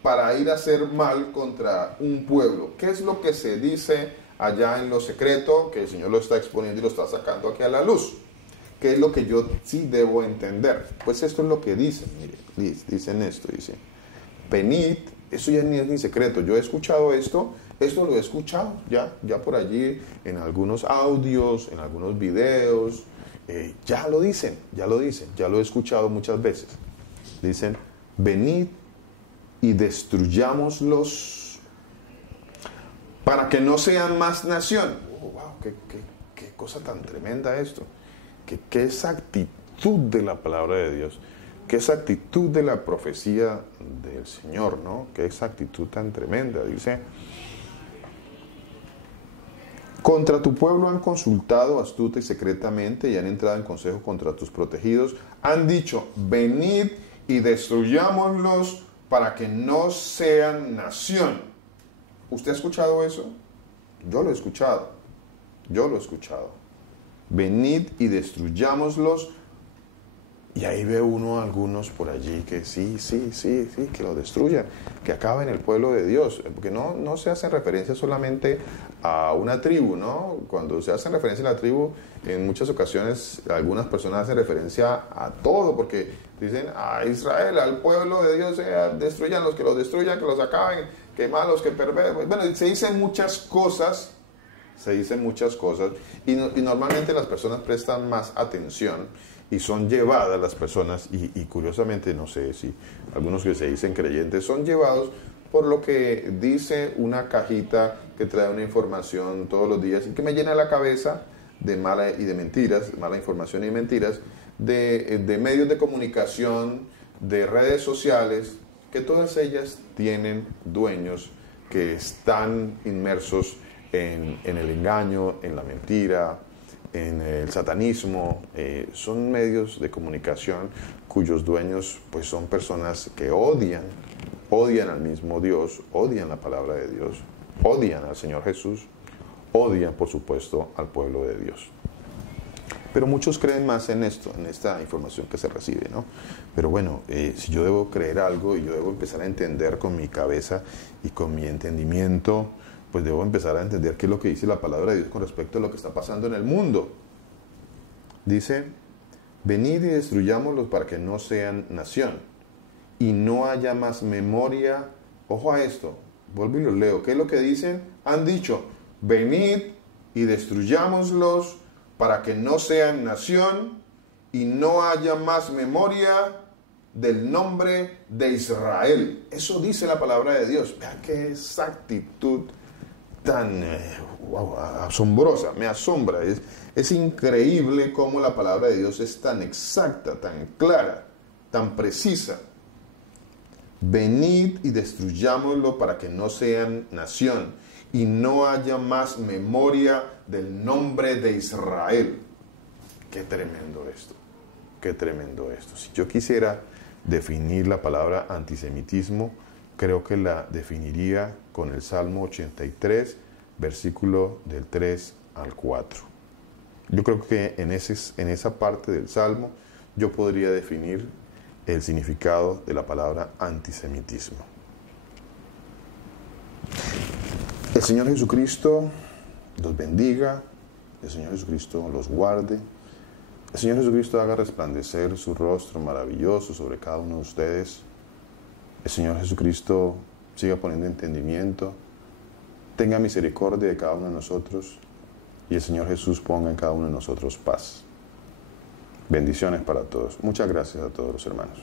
para ir a hacer mal contra un pueblo. ¿Qué es lo que se dice allá en lo secreto? Que el Señor lo está exponiendo y lo está sacando aquí a la luz. ¿Qué es lo que yo sí debo entender? Pues esto es lo que dicen. Mire, dicen esto, dice, venid. Eso ya ni es ni secreto. Yo he escuchado esto lo he escuchado ya por allí en algunos audios, en algunos videos. Ya lo dicen, ya lo he escuchado muchas veces. Dicen, venid y destruyámoslos para que no sean más nación. Oh, wow, qué cosa tan tremenda esto. Qué exactitud de la palabra de Dios. Qué exactitud de la profecía del Señor, ¿no? Qué exactitud tan tremenda. Dice, contra tu pueblo han consultado astuta y secretamente y han entrado en consejo contra tus protegidos. Han dicho, venid y destruyámoslos para que no sean nación. ¿Usted ha escuchado eso? Yo lo he escuchado. Venid y destruyámoslos. Y ahí ve uno algunos por allí que sí, que lo destruyan, que acaben el pueblo de Dios, porque no se hace referencia solamente a una tribu, ¿no? Cuando se hace referencia a la tribu, en muchas ocasiones algunas personas hacen referencia a todo, porque dicen a Israel, al pueblo de Dios, destruyanlos, que los destruyan, que los acaben, que malos, que perversos. Bueno, se dicen muchas cosas, y normalmente las personas prestan más atención y son llevadas las personas, y curiosamente, no sé si algunos que se dicen creyentes son llevados por lo que dice una cajita que trae una información todos los días y que me llena la cabeza de mala información y mentiras, de medios de comunicación, de redes sociales, que todas ellas tienen dueños que están inmersos en el engaño, en la mentira, en el satanismo. Son medios de comunicación cuyos dueños pues son personas que odian al mismo Dios, odian la palabra de Dios, odian al Señor Jesús, odian por supuesto al pueblo de Dios. Pero muchos creen más en esto, en esta información que se recibe, ¿no? Pero bueno, si yo debo creer algo y yo debo empezar a entender con mi cabeza y con mi entendimiento, pues debo empezar a entender qué es lo que dice la palabra de Dios con respecto a lo que está pasando en el mundo. Dice, venid y destruyámoslos para que no sean nación y no haya más memoria. Ojo a esto, vuelvo y lo leo. ¿Qué es lo que dicen? Han dicho, venid y destruyámoslos para que no sean nación y no haya más memoria del nombre de Israel. Eso dice la palabra de Dios. Vean qué exactitud tan asombrosa, me asombra. Es increíble cómo la palabra de Dios es tan exacta, tan clara, tan precisa. Venid y destruyámoslo para que no sean nación y no haya más memoria del nombre de Israel. Qué tremendo esto, qué tremendo esto. Si yo quisiera definir la palabra antisemitismo, creo que la definiría con el Salmo 83, versículo del 3 al 4. Yo creo que en esa parte del Salmo yo podría definir el significado de la palabra antisemitismo. El Señor Jesucristo los bendiga, el Señor Jesucristo los guarde, el Señor Jesucristo haga resplandecer su rostro maravilloso sobre cada uno de ustedes. El Señor Jesucristo siga poniendo entendimiento, tenga misericordia de cada uno de nosotros y el Señor Jesús ponga en cada uno de nosotros paz. Bendiciones para todos. Muchas gracias a todos los hermanos.